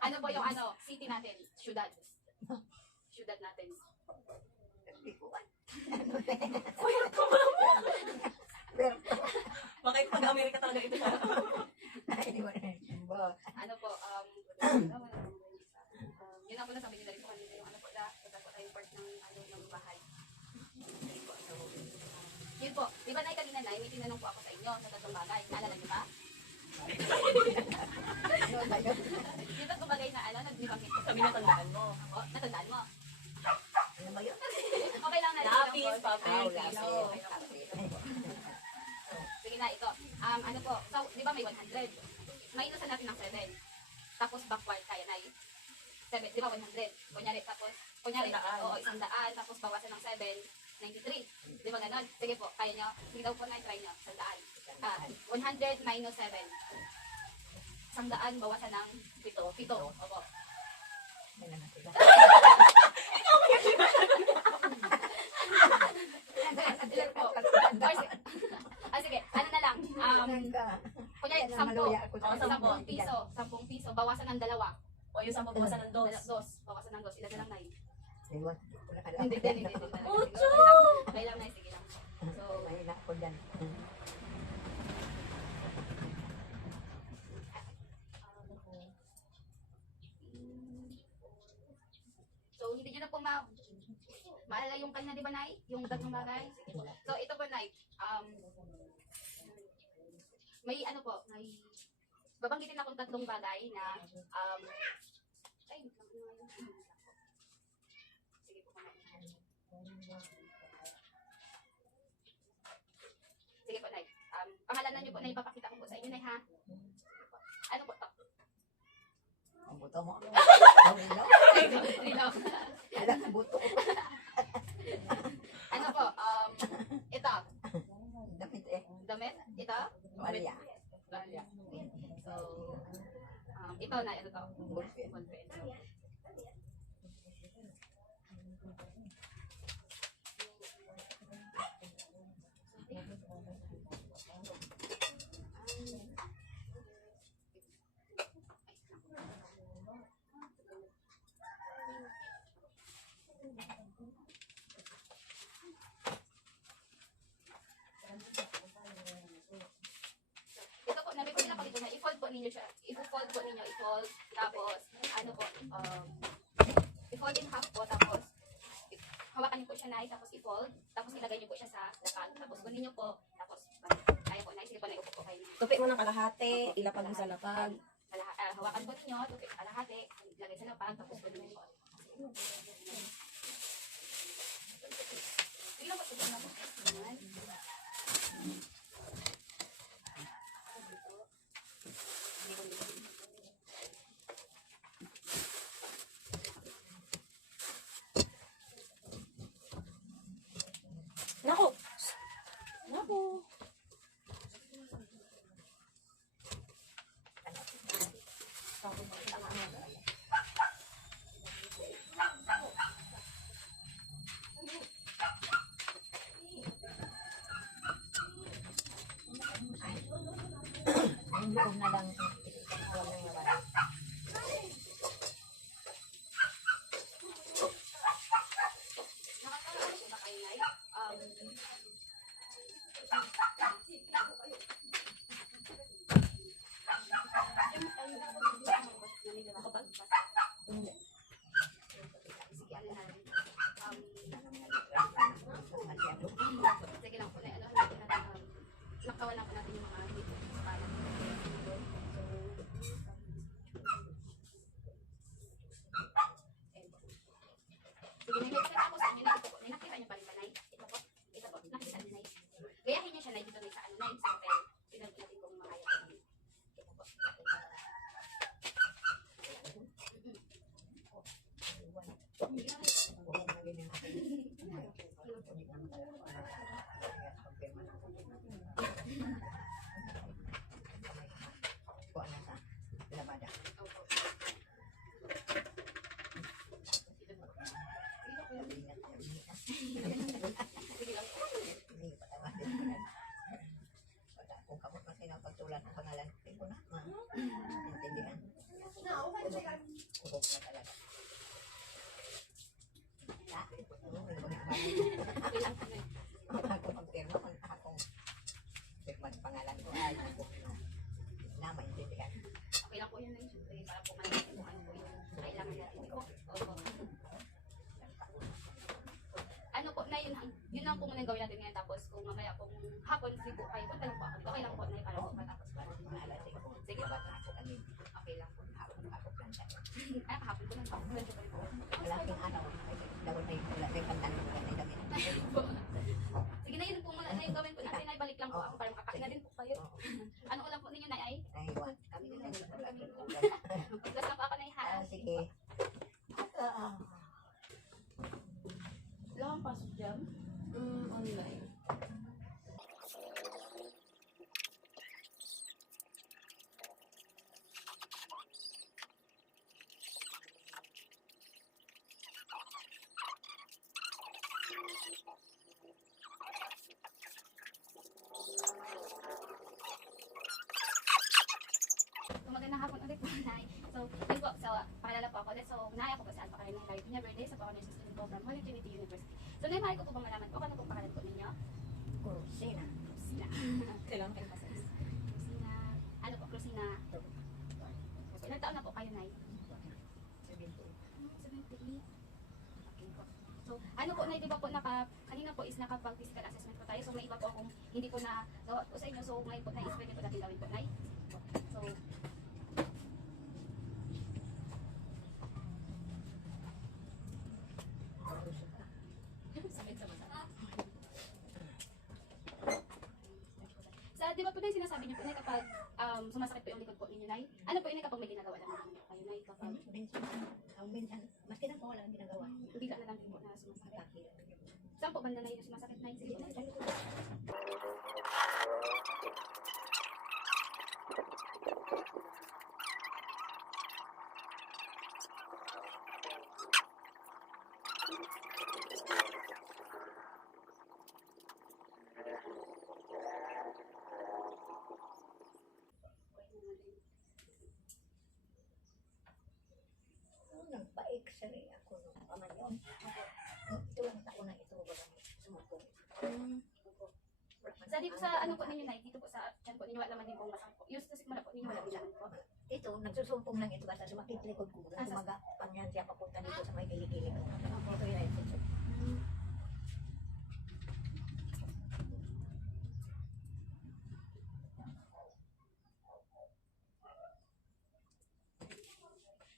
Ano po yung ano, city natin? Syudad. Syudad natin. Buwan. Puerto Mamo. Pero, Bakit pag-Amerika talaga ito siya? ay, wala. Ba. Ano po, yun ang po nasabi nila rin po kanina yung ano po na, punta po tayo part ng, ano, ng bahay. Yun po, di ba na kanina na, may tinanong po ako sa inyo sa tatlong bagay. Naalala niyo ba? Ano ba yun? Yung tatlong bagay na ano, nagbibanggit ko sa Sabi niya tandaan mo. ako. Natandaan mo. Ano ba yun? Okay lang na. Lapis, papel, Ah, kilo. Sige na, ito. Ano po, so, di ba may 100? Minusan natin ng 7. Tapos backward kaya na 7, di ba 100? Kunyari, oo, 100. Tapos bawasan ng 7, 93. Di ba ganon? Sige po, kaya nyo. Sige daw po na, try nyo. 100 minus 7. 100 bawasan ng 7. Opo. Ano na sila? Ilan po? Sige, ano na lang. Kunyari, 10. Oh, 10 piso. 10 piso. Bawasan ng 2. O yung 10 bawasan ng 2. Bawasan ng 2. Ilan na lang na yun? Iwan. Hindi. Ocho! Okay lang na, sige lang. So, Mahina ko dyan. so hindi nyo na po maalala yung kanina, di ba, Nay? Yung tatlong bagay? Sige po. So, ito po, Nay. May ano po, may babanggitin akong tatlong bagay na ay, sige po, Nay. Sige po, Nay. Pangalanan niyo po na ipapakita ko po sa inyo, Nay, ha? Ano po to? Ang buto mo. Ang ilaw. Rilaw. Alam ang buto. Ano po? Ito. Damit eh. Damit? Ito? Malya. So, ninyo siya, i-fold po ninyo, i-fold, tapos, ano po, i-fold in half po, tapos, hawakan niyo po siya, Nay, tapos i-fold, tapos ilagay niyo po siya sa lapag, tapos kunin niyo po, tapos, kaya po, Nay, sige po, Nay, upo po kayo. Tupi mo ng kalahati, ilapag mo sa lapag. Hawakan po ninyo, tupi kalahati, ilagay sa lapag, tapos kunin niyo po. Sige lang po, sige lang po. Ayan. Naku! Naku! Hindi ko na lang huwag nang naman. Nakakalaman po ba kayo, Nay? Hindi. Sige, ano na. Masyado. Sige lang po, Nay, ano natin natin, nakawan lang po natin yung mga dito sa kanan. Sige, Nay, next na ako sa inyo, Nay, ito po, Nay, nakita niyo pa rin ba, Nay? Ito po, nakita niyo, Nay. Gayahin niyo siya, Nay, dito, Nay, sa ano, Nay, sa hotel. Tingnan natin kung makaya. Ito po. Huwag na ganyan natin. Hindi naman tayo. Okay, kuha na sa labada. Opo. Ingat tayo, ingat. Sige lang po. Hindi pa tayo matitignan. Wala akong kamot na sinapagtulan ang pangalan. Hindi ko na maintindihan. Uhog na talaga. Okay lang po, Nay. Ako magpirma kung akong pirman pangalan ko ay uhog na maintindihan. Okay lang po yun, Nay. Siyempre, para po malaman kung ano po yung kailangan natin. Opo. Ano po, Nay, yun lang po muna yung gawin natin ngayon. Tapos kung mamaya kung hapon, sige po kayo, punta lang po ako. Okay lang po, Nay, para po matapos pa. Sige ba ako kami? Okay lang po. Ako plan tayo. Ay, kahapon ko lang po. Ganito pa rin po. Malaking araw. Dapat ay wala may pagtanong ka na damit. Sige na, yun po muna na yung gawin po natin. Ay, balik lang po ako para makakain na din po kayo. Ano ulam po ninyo, Nay? Ay, Aywan. Kami na lang. plus lang po ako, Nay, ha? Sige. Wala kang pasok dyan? Online. Magandang hapon ulit po, Nay. So, yun po, so, pakilala po ako ulit. So, Nay, ako po si Alpha Karen Hilario Piña Verde, sa Pao Nursing Student po from Holy Trinity University. So, Nay, maaari ko po bang malaman po, ano pong pangalan po ninyo? Kursina. Cruzina. Kailangan kayo pasok. Cruzina, ano po, Cruzina? Ilang taon na po kayo, Nay? 78. Okay po. So, ano po, Nay, di ba po, kanina po is nakapag-physical assessment po tayo. So, may iba po akong hindi po na gawa po sa inyo. So, ngayon po, Nay, is pwede po natin gawin po, Nay. So, sakit sa mata. Sa, di ba po, Nay, sinasabi niyo po, Nay, kapag sumasakit po yung likod po ninyo, Nay, ano po yun, Nay, kapag may ginagawa naman ninyo kayo, Nay, kapag Minsan, maski na po wala ang ginagawa. bigla na lang din po na sumasakit. Saan po banda na yun sumasakit, Nay? Sige po, Nay. Nagpa-x-ray ako nung pamanyon. Ito lang taon na ito ba sumutong. Sa dito sa ano po ninyo, Nay, dito po sa chan po ninyo, wala naman din pong masakit po. Yung sa sikmura po ninyo, wala din naman po. nagsusumpong lang ito kasi sumakit likod ko. Ah, sa- Gumagapang yan siya papunta dito sa may kilikili ko. Ito yun ay susumpong.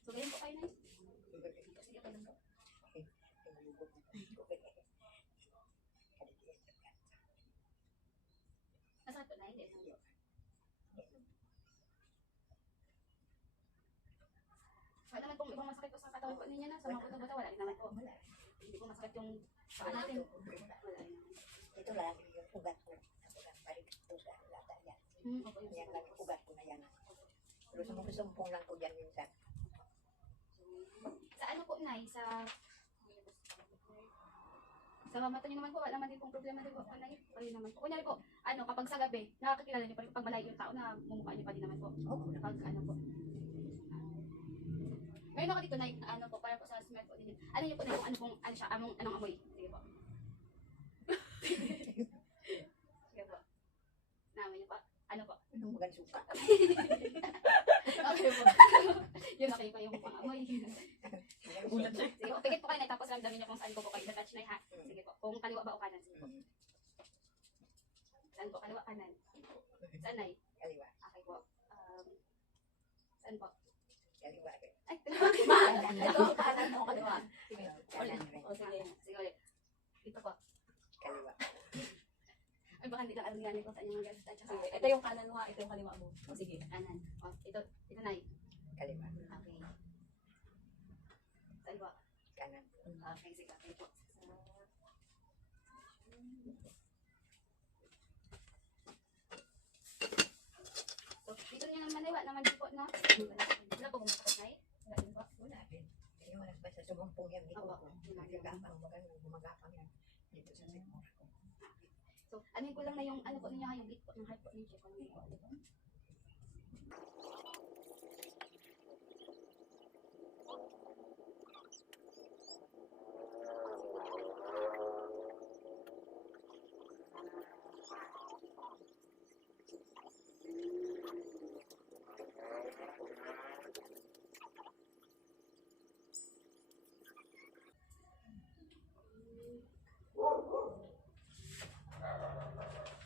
So, ganyan po kayo, Nay. Sige, pa lang po. Masakit po, Nay. Hindi. Wala naman pong ibang masakit po sa katawan po ninyo na. Sa mga buto-buto, wala rin naman po. Hindi po masakit yung paa natin. Wala rin naman. Ito lang yung ugat ko. Ugat balik ito sa lata yan. Opo, yung Yan lang yung ugat ko na yan. Pero sumusumpong lang ko dyan minsan. Sa ano po, Nay? Sa mata niyo naman po, wala naman din pong problema din po, Nay. Pari naman po. Kunyari po, ano, kapag sa gabi, nakakakilala niyo pa rin pag malayo yung tao na mumukha niyo pa din naman po. Oo. Pag ano po. Meron ako dito, Nay, na ano po, para po sa smell po ninyo. Ano niyo po, Nay, kung ano pong, ano siya, anong amoy. Sige po. Sige po. Naamoy niyo po. Ano po? Anong magang suka? Okay po. Yun, okay po yung pang-amoy. Sige po, pikit po kayo, Nay, tapos ramdamin niyo kung saan po kayo na-touch, Nay, ha? Sige po. Kung kaliwa ba o kanan, sige po. Saan po? Kaliwa, kanan. Saan, Nay? Kaliwa. Okay po. Saan po? Kaliwa rin. Ay, kaliwa. Ito, kanan o kaliwa. Sige. Kanan rin. O, sige. Sige ulit. Dito po. Kaliwa. Ay, baka hindi lang alam yan ko sa inyong guys. At saka, Sige. Ito yung kanan mo, ito yung kaliwa mo. O, sige. kanan. O, ito, Nay. Kaliwa. Okay. Saan po? Kanan. Okay, sige. Okay po. So, dito niyo naman, Nay, wala naman din po, no? Wala po bumasakot, Nay? Wala din po. Wala rin. Kaya wala basta sumumpong yan dito Opo. ko. Magagapang gumagapang yan. Dito sa sikmura ko. So, ano ko lang na yung, ano po ninyo, ha, yung beat po ng heart po ninyo. Check ko lang po. Di ba?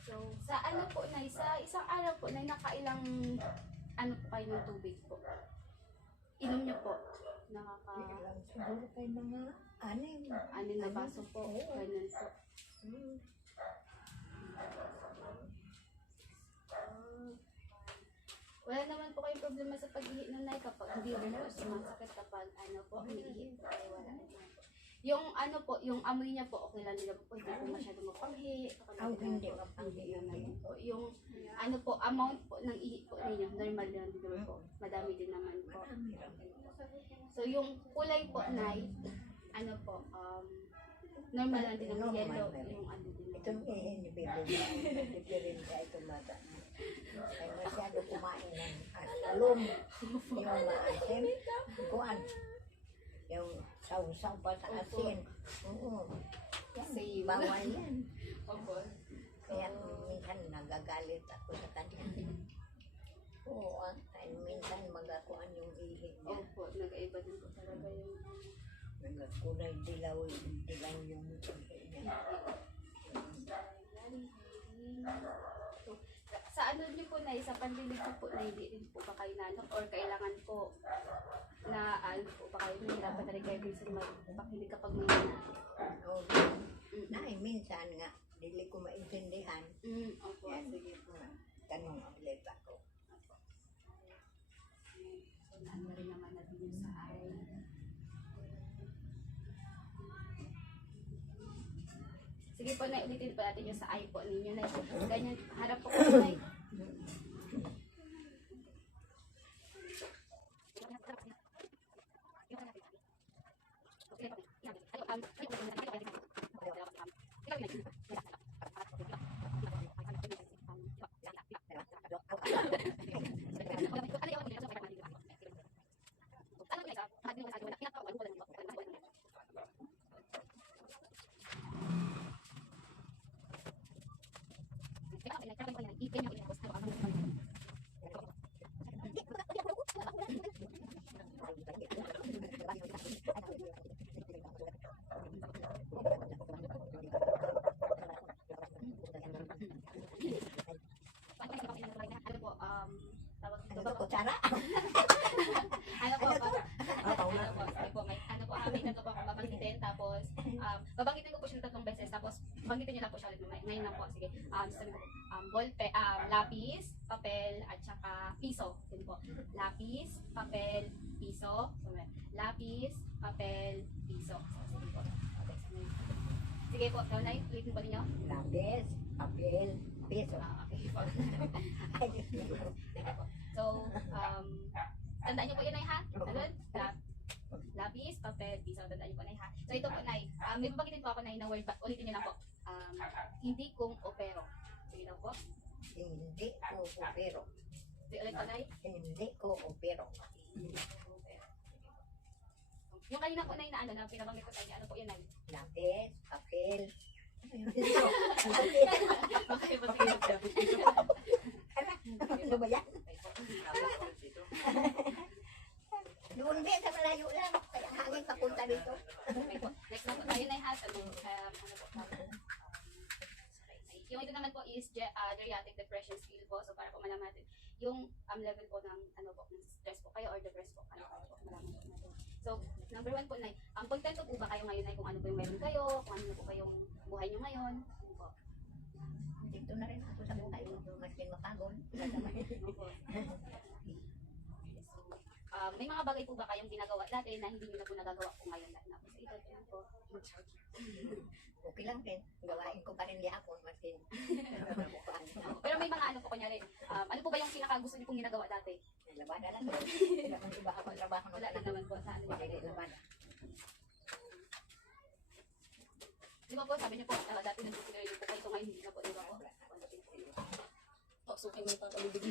So, sa ano po, Nay, sa isang araw po, Nay, nakailang, ano po kayo ng tubig po? Inom niyo po. Kaya lang siguro kay mga anim. Anin na baso po. Oo. Ganun po. Hmm. Wala naman po kayong problema sa pag-ihi ng Nay kapag hindi rin po sumasakit kapag ano po, umiihi po ay wala naman po. Yung ano po, yung amoy niya po, okay lang nila po, hindi po masyadong mapanghi. Ang hindi mapanghi. naman po. Yung ano po, amount po ng ihi po ninyo, normal lang din naman po. Madami din naman po. Marami rin. So yung kulay po, Nay, ano po, normal lang din naman, yellow, yung ano din Ito naman. ni Bebe. Bebe rin kaya ito mata. Ay masyado kumain ng talong. Yung maasim. Kuan. Yung saw-saw pa sa asin. Oo. Yan, Same. bawal yan. Opo. Kaya minsan nagagalit ako sa kanya. Oo, ay minsan magakuan yung ihi niya. Opo, nag-iba din po talaga yung Nagkulay dilaw yung ihi niya. So, sa ano niyo po, Nay, sa pandilig ko po, Nay, hindi rin po ba kayo nanok or kailangan po na ano po ba kayo nahirapan na rin kayo minsan magpakinig kapag may nanok? Oo. Nay, minsan nga, dili ko maintindihan. Opo, Yan. sige po. Tanong ulit ako. So, naano rin naman natin yung sa ay. Sige po, Nay, ulitin po natin yung sa ay po ninyo, Nay. Ganyan, harap po po, Nay. may tatlo po akong babanggitin, tapos babanggitin ko po siya ng 3 beses, tapos banggitin niyo lang po siya ulit mamaya. Ngayon lang po, sige. Sabi ko, lapis, papel, at saka piso. Yun po. Lapis, papel, piso. So, lapis, papel, piso. So, sige po. Okay, so, sige po, Ronay, ulitin po ninyo. Lapis, papel, piso. Okay po. Ay, Diyos ko. So, tandaan niyo po yun, Nay, ha? Ano? Lapis, papel, piso. Tandaan niyo po, Nay, ha? So, ito po, Nay. May babanggitin po ako, Nay, na word. Ulitin niyo lang po. Hindi kong opero. Sige lang po. Hindi ko opero. Sige ulit po, Nay. Hindi ko opero. Yung kanina po, Nay, na ano, na pinabanggit ko sa inyo, ano po yun, Nay? Lapis, papel. Okay po, sige. Ano ba yan? Doon din sa malayo lang. Kaya hangin papunta dito. Okay po. Next na po tayo, Nay, ha? Ano po? Yung ito naman po is geriatric depression scale po. So, para po malaman natin yung level po ng ano po, ng stress po kayo or depressed po kayo. Para po malaman po natin. So, number 1 po, Nay. Kontento po ba kayo ngayon, Nay, kung ano po yung meron kayo, kung ano na po kayong buhay nyo ngayon? Ano po? Dito na rin ako sa buhay. Maskin mapagod. May mga bagay po ba kayong ginagawa dati na hindi nyo na po nagagawa po ngayon lahat na po sa edad na po? Okay lang din. Gawain ko pa rin yapon. Maskin. Pero may mga ano po, kunyari, ano po ba yung pinakagusto niyo pong ginagawa dati? Labada lang. Wala man iba ako trabaho. Wala din naman po sa ano Hindi niyo. labada. Di ba po, sabi niyo po, dati nag-consider niyo po kayo, so ngayon hindi na po, di ba po? Sukin mo yung pagkalibig.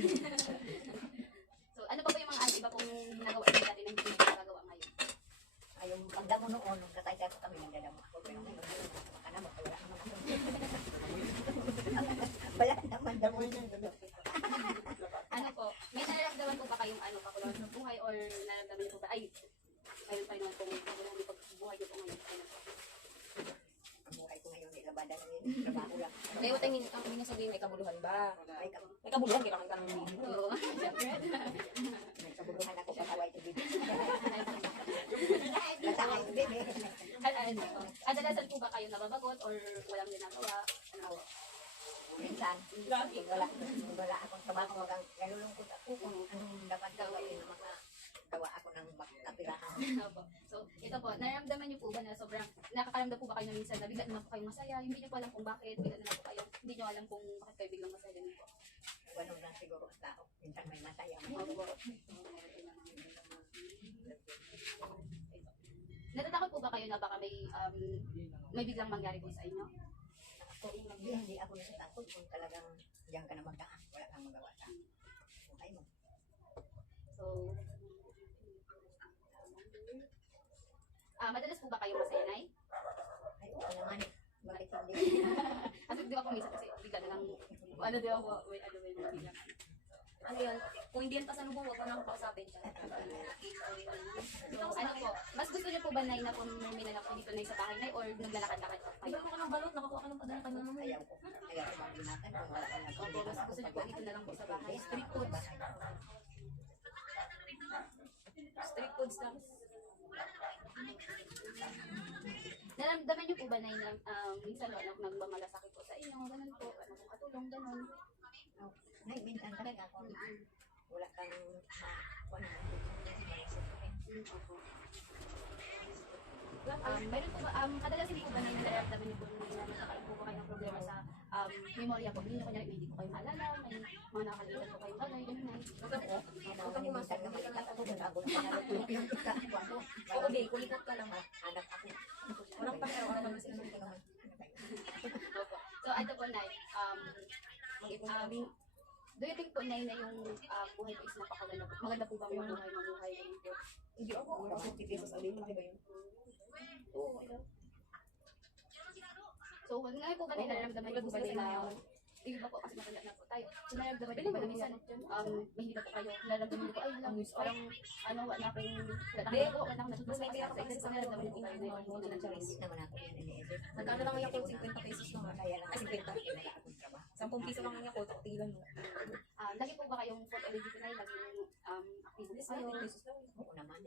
So, ano pa ba yung mga ano, iba pong ginagawa niyo dati na hindi niyo nagagawa ngayon? Ay, yung pagdamo noon, nung katay-tay ko kami, nagdadamo ako. Pero ngayon, makanamo, wala naman ako. Wala naman damo. Ano po, may nararamdaman po ba kayong ano, kakulangan sa buhay or nararamdaman niyo po ba, ay, mayroon tayo naman pong kakulangan niyo pag buhay niyo po ngayon? Ano po? Ang buhay ko ngayon, labada lang yun. Trabaho lang. Ngayon, what ang hindi niya sabihin, may kabuluhan ba? Ay, May kabuluhan, kailangan ka ng video. So, may kabuluhan ako sa Hawaii to baby. Nasakay to baby. ano po, kadalasan po ba kayo nababagot or walang ginagawa? Ano po? Minsan, wala akong trabaho, nalulungkot ako kung anong dapat gawin na makagawa ako ng kapirahan. Opo. So, ito po, nararamdaman niyo po ba na sobrang, nakakaramdam po ba kayo na minsan na bigla na lang po kayong masaya, hindi niyo po alam kung bakit, bigla na lang po kayo, hindi niyo alam kung bakit kayo biglang masaya din po. Ganun lang siguro ang tao. Minsan may masaya. Opo. Natatakot po ba kayo na baka may biglang mangyari po sa inyo? Ako, hindi ako natatakot kung talagang diyan ka na magdaan. Wala kang magawa sa buhay mo. So, madalas po ba kayo masaya, Nay? Ay, oo naman. Bakit hindi? Kasi di ba po minsan kasi bigla na lang, ano di ba po, may ano may mga biglang. Ano yun? Kung hindi yan pasalubong, huwag mo nang kausapin siya. So, ano po, mas gusto niyo po ba, Nay, na pumirmi na lang po dito, Nay, sa bahay, Nay, or naglalakad-lakad po kayo? Iba mo ka ng balot, nakakuha ka ng padala ka naman. Ayaw ko. Ayaw ko magbinatan kung wala kang Opo, mas gusto niyo po dito na lang po sa bahay. Street foods. Street foods lang. Naramdaman niyo po ba, Nay, na minsan nagmamalasakit po sa inyo, ganun po, ano pong katulong, ganun. Nay, minsan talaga kung wala kang Opo. Meron po ba, kadalasan hindi po ba nararamdaman niyo po na nagkakaroon po ba kayo ng problema sa memorya po? Hindi niyo kunyari, hindi po kayo maalala, may mga nakakalimutan po kayong bagay, ganun, Nay. Huwag kang pumasok na malikat ako doon. Ako na panalo yung ika. Oo, okay, kulikat ka lang ha. Anak ako. Walang pang-araw-araw naman sa inyo. Opo. So, ano po, Nay, do you think po, Nay, na yung buhay ko is napakaganda po? Maganda po ba yung buhay ganun po? Hindi ako. Parang 50 pesos a day, malaki ba yun? Oo, okay lang. So, ngayon po ba nararamdaman niyo po ba na hindi ba po kasi matanda na po tayo. So, nararamdaman niyo po ba na minsan may hindi na po kayo, nararamdaman niyo po, ay lang, parang ano, wala na kayong wala na Mas may pera ka pa sa nararamdaman niyo po kayo na hindi na Hindi choice. naman ako yan iniisip. Magkano lang yung 50 pesos naman? Kaya lang Ay, 50. wala akong trabaho. 10 piso lang yung Yakult, tigilan mo. Lagi po ba kayong food allergic na laging active po kayo? 10 pesos lang. Oo naman.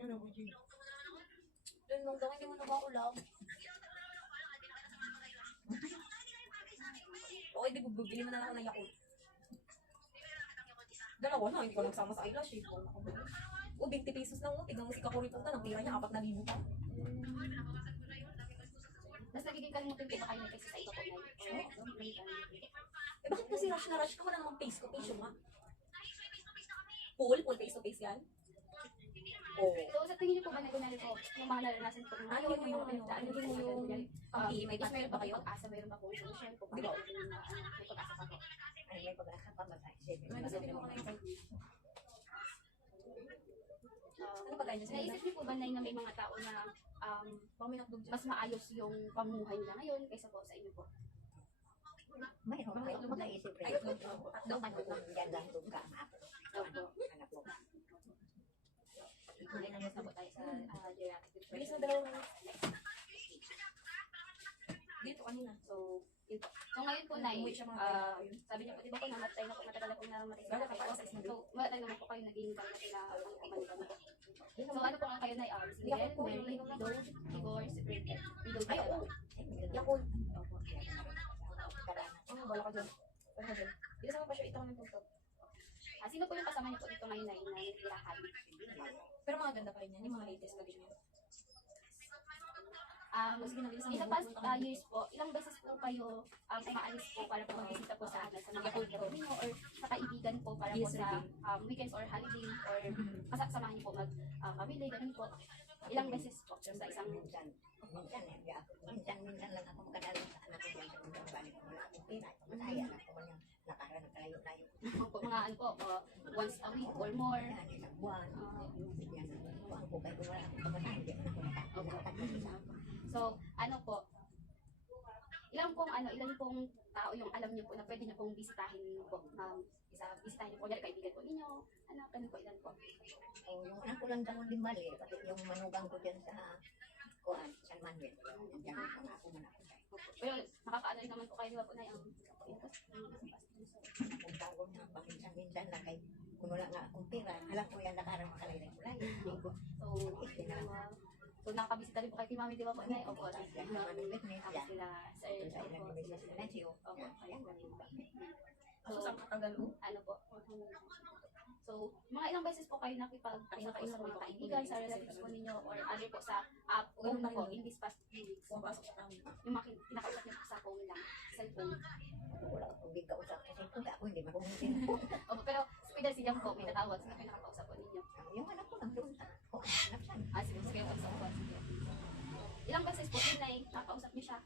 Doon nung daw, hindi mo nag-uulaw. O, di bubili mo na lang ako ng Yakult. Dalawa na, hindi ko nagsama sa eyelash eh. O, 20 pesos lang mo. Tignan mo si Kakuritunta, ng tira niya, 4,000 pa. Tapos nagiging kalimutin po ba kayo na kasi sa ito po na Eh, bakit kasi rush na rush ka? Wala namang face to face yung nga. Full face to face yan? Oo. So, sa tingin niyo po ba na kunwari po, yung mga naranasan po, Ano mo yung may mas meron ba kayo? pag-asa, mayroon ba po solution po? Di ba? May pag-asa pa po. Ay, may pag-asa pa ba tayo? May masabi mo ka na yung kahit. Ano pa ganyan? Naisip niyo po ba na may mga tao na Baka may nakdog dyan. mas maayos yung pamuhay nila ngayon kaysa po sa inyo po? Mayroon kayo mag-aisip rin. Ayot lang. At daw man. Diyan lang doon ka, Opo. anak mo. Huli na mas na po tayo sa geriatric Bilis nutrition. na 2 minutes. Dito kanina. So, yun po. So ngayon po, Nay, Umuwi siya mga tayo. sabi niyo po, di ba po namatay na po, matagal na po namatay sa Gano'n tatay ka ko. pa sa isang So, matagal naman po kayo naging kami na ang kumanikam po. So, ano po ang kayo, Nay? Single, married, widow, divorce, separated. Widow Ay, kayo. oo. Yakult. Oh, wala ka dyan. Wala ka dyan. Bilis mo pa siya itang ng tutok. Sino po yung kasama niyo po dito ngayon, Nay, na nagtirahan? Pero mga ganda pa rin yan. Yung mga latest na video. Sige na, bilis In the past years po, ilang beses po kayo umaalis po para po magbisita po sa mga kulturo ninyo or sa kaibigan po para po Yes, sa weekends or holiday or kasama niyo po mag-family, ganun po. Ilang beses po sa isang Minsan lang ako makadalo sa anak ko dyan sa mga balik ko. Wala akong pera. Masaya na ako man yung nakaraan ng layo-layo. mga ano po, once a week or more. Yan, isang buwan. Yan, buwan ko kahit wala akong pamasahe. Hindi man ako nakatagpisa. So, ano po, ilan pong tao yung alam niyo po na pwede niyo pong bisitahin po, bisitahin niyo po, kunyari kaibigan po ninyo, ganun po, ilan po. O, yung anak ko lang taon din mali. Pati yung manugang ko dyan sa Kuan, San Manuel. Diyan ako man ako. Pero nakakaano rin naman po kayo, di ba po, na yung Kung tawag na paminsan-minsan lang kay kung wala nga akong pera, alam ko yan nakarang makalay-lay. So, nakakabisita rin po kayo kay Mami, di ba po, Nay? Opo, Yan, tapos sa mga business tapos yan. sila, sir, Sa ano ilang po, business na siyo. opo, Yan, ganun ba? Ako sa Tagalo. ano po. So, mga ilang beses po kayo nakipag-ano po sa mga kaibigan, sa relatives po ninyo, or other po sa app, ganun na po, in this past few weeks. Pumapasok sa kami. Yung pinakausap niyo po sa phone lang, cellphone. Wala akong big kausap kasi kung ako hindi makumuntin. Opo, pero sa Pidal Silang po, may natawag, sino kayo nakakausap po ninyo? Yung anak ko lang doon sa Kuan, anak siya. Sige, sige po, sa phone, sige. Ilang beses po, yun ay nakakausap niyo siya?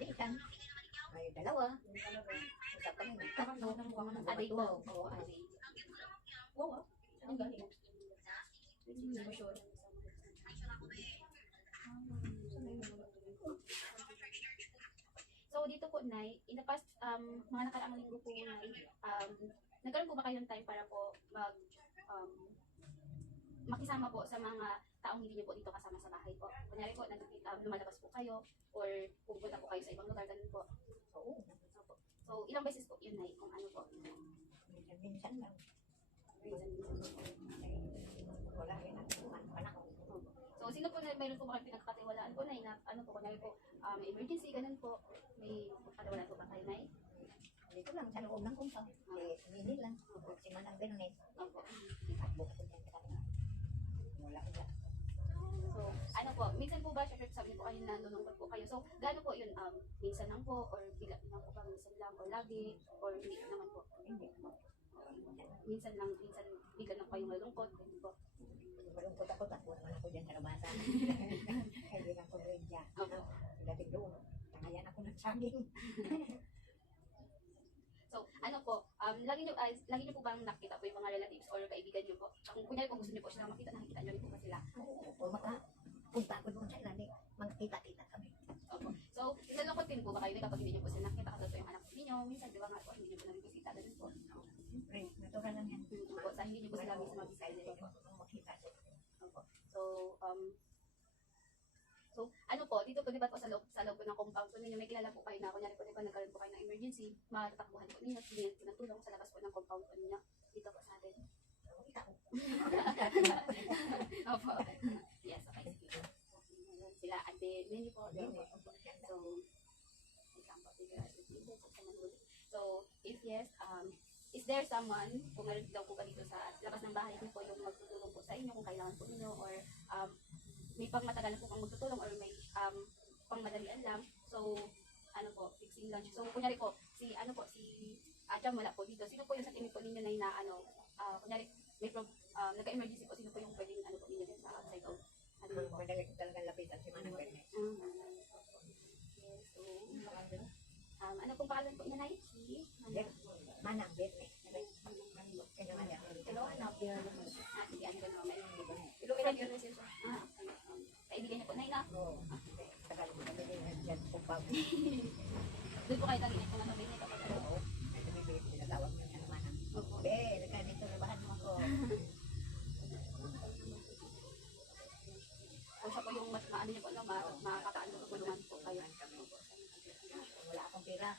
Minsan, may dalawa. Usap kami, Kakagawa ng mukha ka ng Aday po. Oo, aday. Wow, ah. Ang galing. Hindi mo sure. So, dito po, Nay, in the past, mga nakaraang linggo po, Nay, nagkaroon po ba kayo ng time para po makisama po sa mga taong hindi niyo po dito kasama sa bahay po? Kunyari po, lumalabas po kayo, or pupunta po kayo sa ibang lugar, ganun po. Oo, Opo. So, ilang beses po yun, Nay, kung ano po? minsan lang. Minsan. Wala rin ako anak. So, sino po na mayroon po ba kayong pinagkatiwalaan po, Nay, na ano po, kunyari po, may emergency, ganun po, may katiwalaan po ba kayo, Nay? Dito lang sa loob ng compound. Hindi lang. Si Manang Bernes. Opo. Itakbo ko dyan sa kanila. Wala. So, ano po, minsan po ba, syempre sabi niyo po kayo na nalulungkot po kayo. So, gaano po yun? Minsan lang po, or bigla lang po ba, minsan lang, or lagi, or hindi naman po? Hindi. Minsan lang, minsan bigla lang kayong malungkot, ganun po. Malungkot ako. Takbo naman ako dyan sa labasa. Kaya lang ko rin dyan. Dating doon. Tangayan ako ng saging. So, ano po, lagi niyo po bang nakita po yung mga relatives or kaibigan niyo po? Kung kunyari kung gusto niyo po silang makita, nakikita niyo rin po ba sila? Kung makapunta ko doon sa ilalim, magkita-kita kami. Opo. So, nalulungkot din po ba kayo kapag hindi niyo po sila nakita kasi po yung anak niyo? Minsan, di ba nga po, hindi niyo po nabibisita, ganun po. Siyempre, natural lang yan. Opo, sa hindi niyo po sila mismo mabisita din po. Makita. Opo. So, ano po, dito po, di ba po sa loob po ng compound po ninyo, may kilala po kayo na, kunyari po, di ba nagkaroon po kayo ng emergency, matatakbuhan po ninyo, hindi po ng tulong sa labas po ng compound po ninyo, dito po sa atin. Opo. Yes, okay, sige. sila Ate Minnie po. Hindi, So, example, so, if yes, is there someone, kung meron daw po ba dito sa labas ng bahay niyo po yung magtutulong po sa inyo kung kailangan po ninyo, or may pangmatagalan po kang magtutulong, or may pangmadalian lang. So, ano po, fixing lunch. So, kunyari po, si Ajam wala po dito. Sino po yung sa tingin po ninyo na kunyari, nagka-emergency po, sino po yung pwedeng po ninyo din sa outside of, po? Madali ko talaga lapitan si Manang Bernes. So, ano pong pangalan po niya, Nay? Si Manang Bernes. Hello, sige, ano ba naman? Hello, kailan yun siya? Kaibigan niya po, Nay, na? Tagal ko na binigyan po pa. Doon po kayo tagilid po ng mabili kapag ano? Tinatawag mo niya naman. Be, nagkanito na bahan mo ako. So, siya po yung maano niya po, makakaano po, tulungan po kayo. Wala akong pera.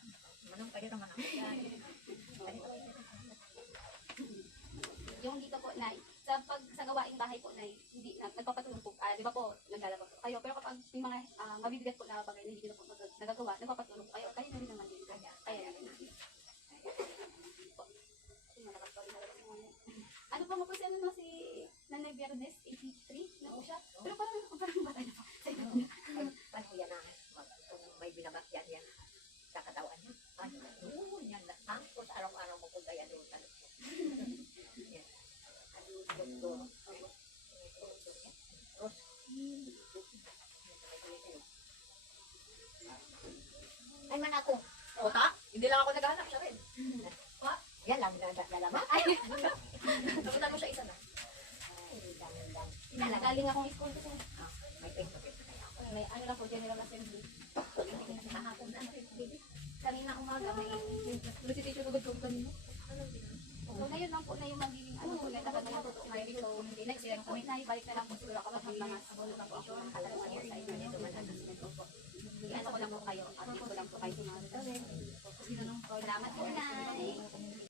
Manong pwede naman ako yan. Yung dito po, Nay, sa gawaing bahay po, Nay, hindi nagpapatulong po, di ba po, naglalaba po kayo, pero kapag may mga mabibigat po na bagay na hindi na po nagagawa, nagpapatulong po kayo, kaya na rin naman din. Kaya na rin. Ano pa nga po si Nanay Biernes, 83 na po siya, pero parang bata na po. Paano yan na? Kung may binabakyan yan sa katawan niya. Ano? Yan na. Tapos araw-araw mo kung kaya doon. Yan. Ano yung doktor? Ros. Ay man ako. O, ta? Hindi lang ako naghahanap siya rin. Yan lang nalaman. Napunta mo siya isa na. Galing akong school ko siya. May face-to-face na kaya. May ano lang po, General Assembly. Kahapon na. Kanina umaga, may Recitation agad ko kanina. so ngayon lang po na yung